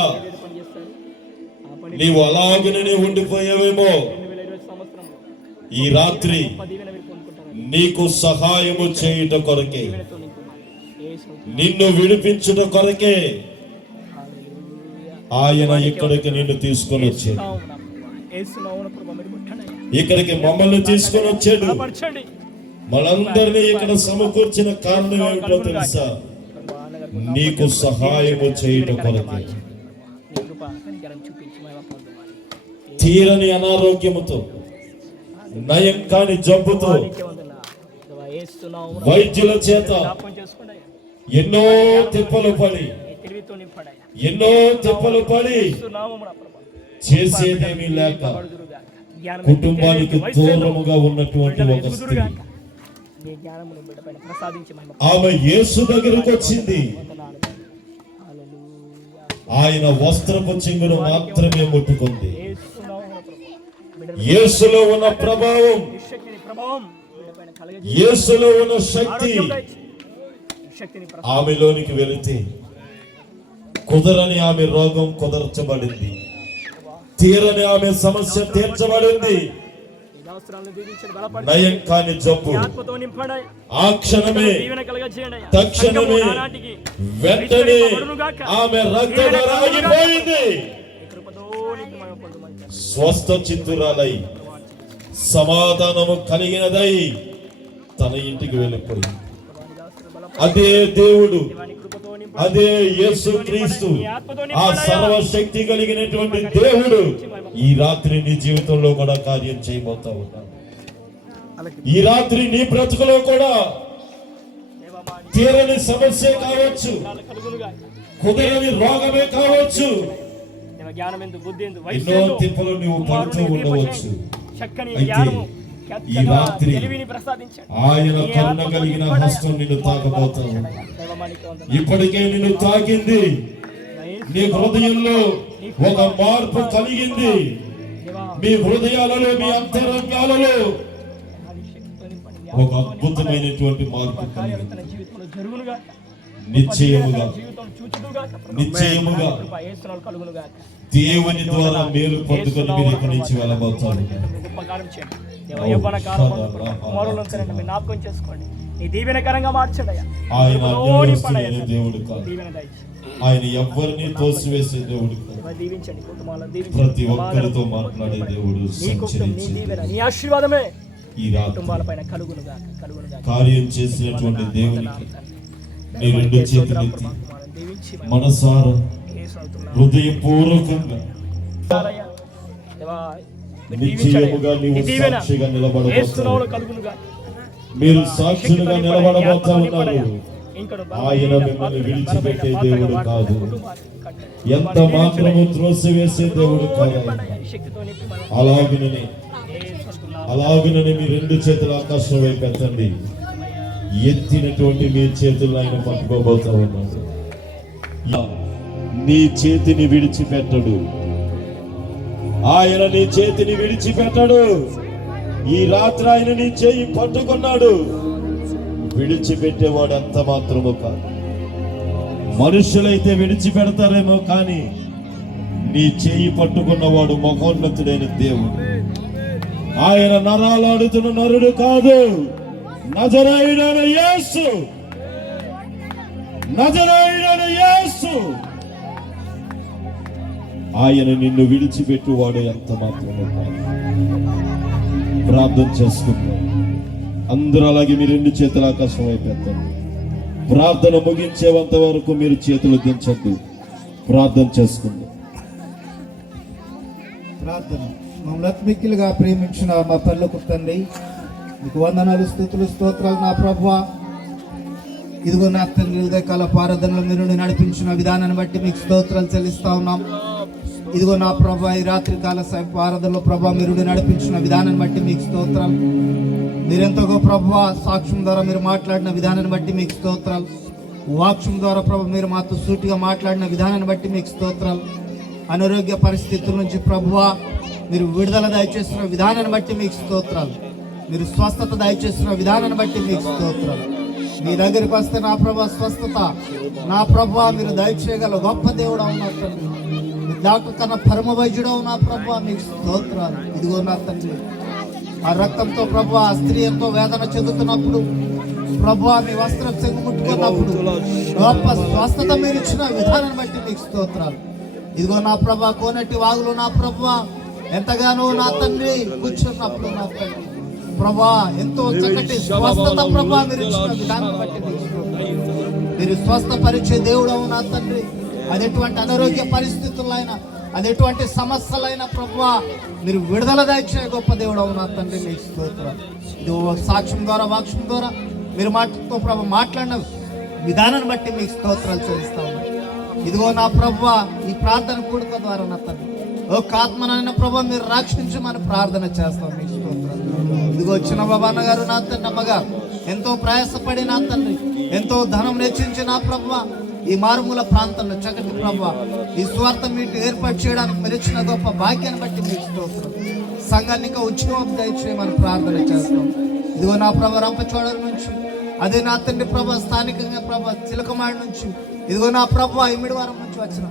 నీవు అలాగనే ఉండిపోయావేమో. ఈ రాత్రి నీకు సహాయము చేయుట కొరకే, నిన్ను విడిపించుట కొరకే ఆయన ఇక్కడికి నిన్ను తీసుకొని వచ్చాడు. ఇక్కడికి మమ్మల్ని తీసుకొని వచ్చాడు. బలపరచండి. మనందరినీ ఇక్కడ సమకూర్చిన కారణం ఏమిటో తెలుసా? నీకు సహాయము చేయటం కొరకు. నీ కృప కనికరం చూపించి మహిమ పొందుమని. తీరని అనారోగ్యముతో, నయం కాని జబ్బుతో, నీకే వందనాలు. దేవా, యేసునామమున వైద్యుల చేత జ్ఞాపకం చేసుకోండి అయ్యా. ఎన్నో తిప్పలు పడి, నీ తెలివితో నింపండి అయ్యా. ఎన్నో తిప్పలు పడి యేసునామమున ప్రభా చేసేదేమీ లేక పడుదురుగాక. జ్ఞానం కుటుంబానికి దూరముగా ఉన్నటువంటి ఒక స్త్రీ, నీ జ్ఞానమును బిడ్డపైన ప్రసాదించి మహిమ ఆమె యేసు దగ్గరకు వచ్చింది. పొందనాలు. హల్లెలూయా. ఆయన వస్త్రపు చెంగును మాత్రమే ముట్టుకుంది. యేసునామమున ప్రభా బిడ్డ యేసులో ఉన్న ప్రభావం, శక్తిని ప్రభావం బిడ్డపైన కలగజేసి యేసులో ఉన్న శక్తి ఆరోగ్యం దయచేయి. శక్తిని ఆమెలోనికి వెళితే కుదరని ఆమె రోగం కుదర్చబడింది, తీరని ఆమె సమస్య తీర్చబడింది, అవసరాలను దీవించండి. బలపరచండి. నయం కాని జబ్బు ఆత్మతో నింపండి అయ్యా. ఆ క్షణమే, దీవెన కలగజేయండి అయ్యా. తక్షణమే, సంఘము నానాటికి వెంటనే పడునుగాక. ఆమె రక్తధార ఆగిపోయింది. నీ కృపతో నింపి మహిమ పొందుమని. స్వస్థ చిత్తురాలై సమాధానము కలిగినదై తన ఇంటికి వెళ్ళిపోయింది. అదే దేవుడు, నీ కృపతో నింపి అదే యేసు క్రీస్తు, ఆ సర్వశక్తి కలిగినటువంటి దేవుడు ఈ రాత్రి నీ జీవితంలో కూడా కార్యం చేయబోతా ఉన్నాడు. ఈ రాత్రి నీ బ్రతుకులో కూడా తీరని సమస్య కావచ్చు, కలుగునుగాక. కుదరని రోగమే కావచ్చు, దేవ జ్ఞానం ఎందు, బుద్ధి ఎందు, ఎన్నో వయస్సు ఎందు, తిప్పలు నువ్వు పడుతూ ఉండవచ్చు. చక్కని అయితే జ్ఞానము, ఈ రాత్రి తెలివిని ప్రసాదించండి. ఆయన నీ కరుణ ఆత్మతో కలిగిన నింపండి. హస్తం నిన్ను తాకబోతా ఉంది. దేవమానికి వందనాలు. ఇప్పటికే నిన్ను తాకింది. నీ హృదయంలో ఒక మార్పు కలిగింది. దేవా, మీ హృదయాలలో, మీ అంతరంగాలలో అది శక్తితో నింపండి. ఒక అద్భుతమైనటువంటి మార్పు కార్యాలు కలిగింది. తన జీవితంలో జరుగునుగాక. నిశ్చయముగా, తన జీవితం చూచుదుగాక. నిశ్చయముగా కృప యేసునామమున కలుగునుగాక. దేవుని ద్వారా మేలు పొందుకొని మీరు ఇక్కడి నుంచి వెళ్ళబోతారు. గొప్ప కార్యం చేయండి. దేవా, యవ్వన కాలమందు కుమారులను తినండి. మీరు జ్ఞాపకం చేసుకోండి. నీ దీవెనకరంగా మార్చండి అయ్యా. ఆయన కృపలో నింపండి అయ్యా. అన్యాయస్తుడైన దేవుడు కాదు. దీవెన దయచేయండి. ఆయన ఎవ్వరిని తోసివేసే దేవుడు కాదు. దేవా, దీవించండి. కుటుంబాలను ప్రతి దీవించండి. ఒక్కరితో మాట్లాడే దేవుడు, నీ కుటుంబం, నీ సంచరించే దీవెన, నీ ఆశీర్వాదమే ఈ రాత్రి కుటుంబాలపైన కలుగునుగాక. కలుగునుగాక. కార్యం చేసినటువంటి దేవునికి నీ రెండు చేతులెత్తి దీవించి మనసారా యేసునామమున హృదయపూర్వకంగా చాలయ్యా. దేవా, నిశ్చయముగా నీవు నీ దీవెన సాక్షిగా నిలబడబోతావు. యేసునామమున కలుగునుగాక. మీరు సాక్షులుగా నిలబడబోతా ఉన్నారు. ఇంకడు ఆయన మిమ్మల్ని విడిచిపెట్టే దేవుడు కాదు. ఎంత మాత్రము త్రోసివేసే దేవుడు కాదు. శక్తితో నింపి మనం అలాగునని మీ రెండు చేతుల ఆకాశం వైపు ఎత్తండి. ఎత్తినటువంటి మీ చేతులను ఆయన పట్టుకోబోతా ఉన్నాడు. నీ చేతిని విడిచిపెట్టడు. ఆయన నీ చేతిని విడిచిపెట్టడు. ఈ రాత్రి ఆయన నీ చేయి పట్టుకున్నాడు. విడిచిపెట్టేవాడు ఎంత మాత్రమో కాదు. మనుషులైతే విడిచిపెడతారేమో కానీ నీ చేయి పట్టుకున్నవాడు మహోన్నతుడైన దేవుడు. ఆయన నరాలాడుతున్న నరుడు కాదు. నజరేయుడైన యేసు, నజరేయుడైన యేసు. ఆయన నిన్ను విడిచిపెట్టువాడు ఎంత మాత్రమో కాదు. ప్రార్థన చేసుకుందాం. అందరూ అలాగే మీ రెండు చేతుల ఆకాశం అయిపోతారు. ప్రార్థన ముగించేంత వరకు మీరు చేతులు దించద్దు. ప్రార్థన చేసుకుందాం. ప్రార్థన. మమ్మల్ని మిక్కిలుగా ప్రేమించిన మా పల్లెకు తండ్రి, మీకు వందనాలు, స్తుతులు, స్తోత్రాలు నా ప్రభువా. ఇదిగో నా తండ్రి, ఉదయకాల ఆరాధనలో మీరు నడిపించిన విధానాన్ని బట్టి మీకు స్తోత్రాలు చెల్లిస్తా ఉన్నాం. ఇదిగో నా ప్రభా, ఈ రాత్రి కాల ఆరాధనలో ప్రభా మీరు నడిపించిన విధానాన్ని బట్టి మీకు స్తోత్రాలు. మీరెంతగో ప్రభువా సాక్ష్యం ద్వారా మీరు మాట్లాడిన విధానాన్ని బట్టి మీకు స్తోత్రాలు. వాక్యం ద్వారా ప్రభు మీరు మాతో సూటిగా మాట్లాడిన విధానాన్ని బట్టి మీకు స్తోత్రాలు. అనారోగ్య పరిస్థితుల నుంచి ప్రభువా మీరు విడుదల దయచేస్తున్న విధానాన్ని బట్టి మీకు స్తోత్రాలు. మీరు స్వస్థత దయచేస్తున్న విధానాన్ని బట్టి మీకు స్తోత్రాలు. మీ దగ్గరికి వస్తే నా ప్రభా స్వస్థత, నా ప్రభా మీరు దయచేయగల గొప్ప దేవుడు అవునా తండ్రి. డాక్టర్ కన్నా పరమ వైద్యుడు నా ప్రభా మీకు స్తోత్రాలు. ఇదిగో నా తండ్రి, ఆ రక్తంతో ప్రభు ఆ స్త్రీ ఎంతో వేదన చెందుతున్నప్పుడు ప్రభు మీ వస్త్రం చెంగు ముట్టుకున్నప్పుడు గొప్ప స్వస్థత మీరు ఇచ్చిన విధానాన్ని బట్టి మీకు స్తోత్రాలు. ఇదిగో నా ప్రభా కోనటి వాగులు నా ప్రభు ఎంతగానో నా తండ్రి కూర్చున్నప్పుడు నా తండ్రి ప్రభా ఎంతో చక్కటి స్వస్థత ప్రభా మీరు ఇచ్చిన విధానం బట్టి మీకు స్తోత్రం. మీరు స్వస్థపరిచే దేవుడు నా తండ్రి. అది ఎటువంటి అనారోగ్య పరిస్థితులైనా, అది ఎటువంటి సమస్యలైనా ప్రభా మీరు విడుదల దాచే గొప్ప దేవుడు నా తండ్రి మీకు స్తోత్రం. ఇది సాక్ష్యం ద్వారా వాక్ష్యం ద్వారా మీరు మాటతో ప్రభు మాట్లాడిన విధానాన్ని బట్టి మీకు స్తోత్రాలు చెల్లిస్తా ఉన్నాను. ఇదిగో నా ప్రభువా ఈ ప్రార్థన కూడుక ద్వారా నా తండ్రి ఒక ఆత్మనైన ప్రభు మీరు రక్షించమని ప్రార్థన చేస్తాం మీకు స్తోత్రాలు. ఇదిగో చిన్న బాబా అన్నగారు నా తండ్రి అమ్మగారు ఎంతో ప్రయాసపడి నా తండ్రి ఎంతో ధనం వెచ్చించి నా ప్రభువా ఈ మారుమూల ప్రాంతంలో చక్కటి ప్రభువా ఈ స్వార్థ మీట్ ఏర్పాటు చేయడానికి మీరు ఇచ్చిన గొప్ప భాగ్యాన్ని బట్టి మీకు స్తోత్రం. సంఘాన్ని ఇంకా ఉద్యోగం దయచేయమని ప్రార్థన చేస్తాం. ఇదిగో నా ప్రభు రంపచోడవరం నుంచి, అదే నా తండ్రి ప్రభు స్థానికంగా ప్రభు చిలకమాడి నుంచి, ఇదిగో నా ప్రభు ఇమిడివారం నుంచి వచ్చిన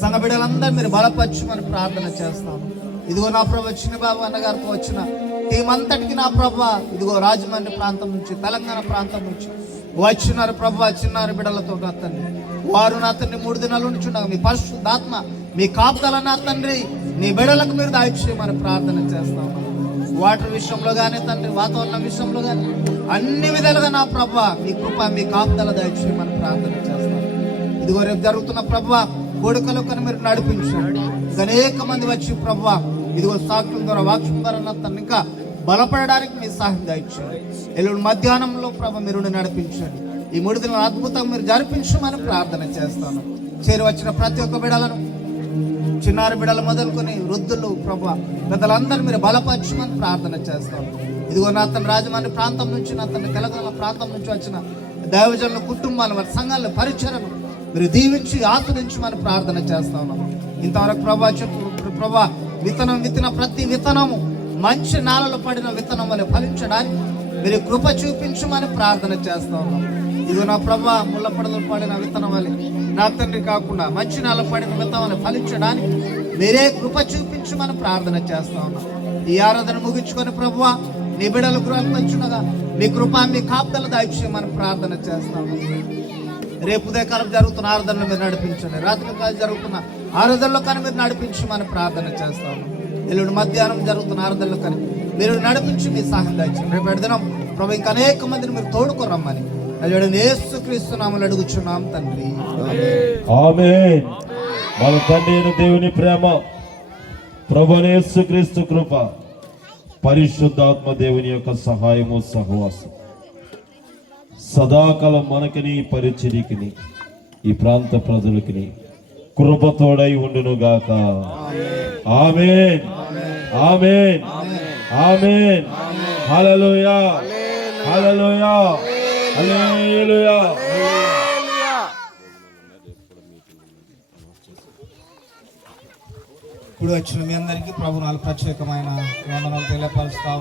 సంఘ బిడ్డలందరూ మీరు బలపరచమని ప్రార్థన చేస్తాము. ఇదిగో నా ప్రభు చిన్నబాబు అన్నగారితో వచ్చిన టీం అంతటికి నా ప్రభు ఇదిగో రాజమండ్రి ప్రాంతం నుంచి, తెలంగాణ ప్రాంతం నుంచి వచ్చినారు ప్రభు చిన్నారి బిడ్డలతో నా తండ్రి. వారు నా తండ్రి 3 దినాల నుంచి ఉండగా మీ పరిశుద్ధాత్మ మీ కాపుదల నా తండ్రి నీ బిడ్డలకు మీరు దయచేయమని ప్రార్థన చేస్తాము. వాటర్ విషయంలో కానీ తండ్రి వాతావరణం విషయంలో కానీ అన్ని విధాలుగా నా ప్రభు మీ కృప మీ కాపుదల దయచేయమని ప్రార్థన చేస్తాం. ఇదిగో రేపు జరుగుతున్న ప్రభు కోడికలు కానీ మీరు నడిపించండి. అనేక మంది వచ్చి ప్రభు ఇదిగో సాక్షుల ద్వారా వాక్యం ద్వారా నా తండ్రి ఇంకా బలపడడానికి మీ సహాయం దయచేయండి. ఎల్లుండి మధ్యాహ్నంలో ప్రభు మీరు నడిపించండి. ఈ 3 దినాల అద్భుతం మీరు జరిపించమని ప్రార్థన చేస్తాను. చేరి వచ్చిన ప్రతి ఒక్క బిడ్డలను చిన్నారి బిడ్డలు మొదలుకొని వృద్ధులు ప్రభు పెద్దలందరూ మీరు బలపరచమని ప్రార్థన చేస్తాం. ఇదిగో నా తన రాజమండ్రి ప్రాంతం నుంచి నా తన తెలంగాణ ప్రాంతం నుంచి వచ్చిన దైవజనుల కుటుంబాల వారి సంఘాల పరిచయను మీరు దీవించి ఆస్వాదించమని ప్రార్థన చేస్తా ఉన్నాం. ఇంతవరకు ప్రభా విత్తన ప్రతి విత్తనము మంచి నాలలో పడిన విత్తనం వల్ల ఫలించడానికి మీరు కృప చూపించమని ప్రార్థన చేస్తా ఉన్నాం. ఇదిగో నా ప్రభా ముళ్ళపడలు పడిన విత్తనం వల్ల నా తండ్రి కాకుండా మంచి నాలో పడిన విత్తనం వల్ల ఫలించడానికి మీరే కృప చూపించమని ప్రార్థన చేస్తా ఉన్నాం. ఈ ఆరాధన ముగించుకొని ప్రభువా నీ బిడ్డల గృహాలు పంచునగా మీ కృప మీ కాపుదల దయచేయమని ప్రార్థన చేస్తా ఉన్నాం. రేపు ఉదయకాలం జరుగుతున్న ఆరాధనలు మీరు నడిపించండి. రాత్రి కాలం జరుగుతున్న ఆరాధనలో కానీ మీరు నడిపించమని ప్రార్థన చేస్తా ఉన్నాం. ఎల్లుండి మధ్యాహ్నం జరుగుతున్న ఆరాధనలో కానీ మీరు నడిపించి మీ సహాయం దయచేయండి. రేపు దినం ప్రభు ఇంకా అనేక మందిని మీరు తోడుకోరమ్మని యేసుక్రీస్తు నామములో అడుగుచున్నాం తండ్రి. ఆమేన్. మన తండ్రి అయిన దేవుని ప్రేమ, ప్రభువైన యేసుక్రీస్తు కృప, పరిశుద్ధాత్మ దేవుని యొక్క సహాయము సహవాసం సదాకాలం మనకిని పరిచర్యకిని ఈ ప్రాంత ప్రజలకిని కృపతోడై ఉండును గాక. ఆమేన్ ఆమేన్ ఆమేన్. హల్లెలూయా హల్లెలూయా హల్లెలూయా. ఇప్పుడు వచ్చిన మీ అందరికీ ప్రభు నాలుగు ప్రత్యేకమైన వందనాలు తెలియపరుస్తా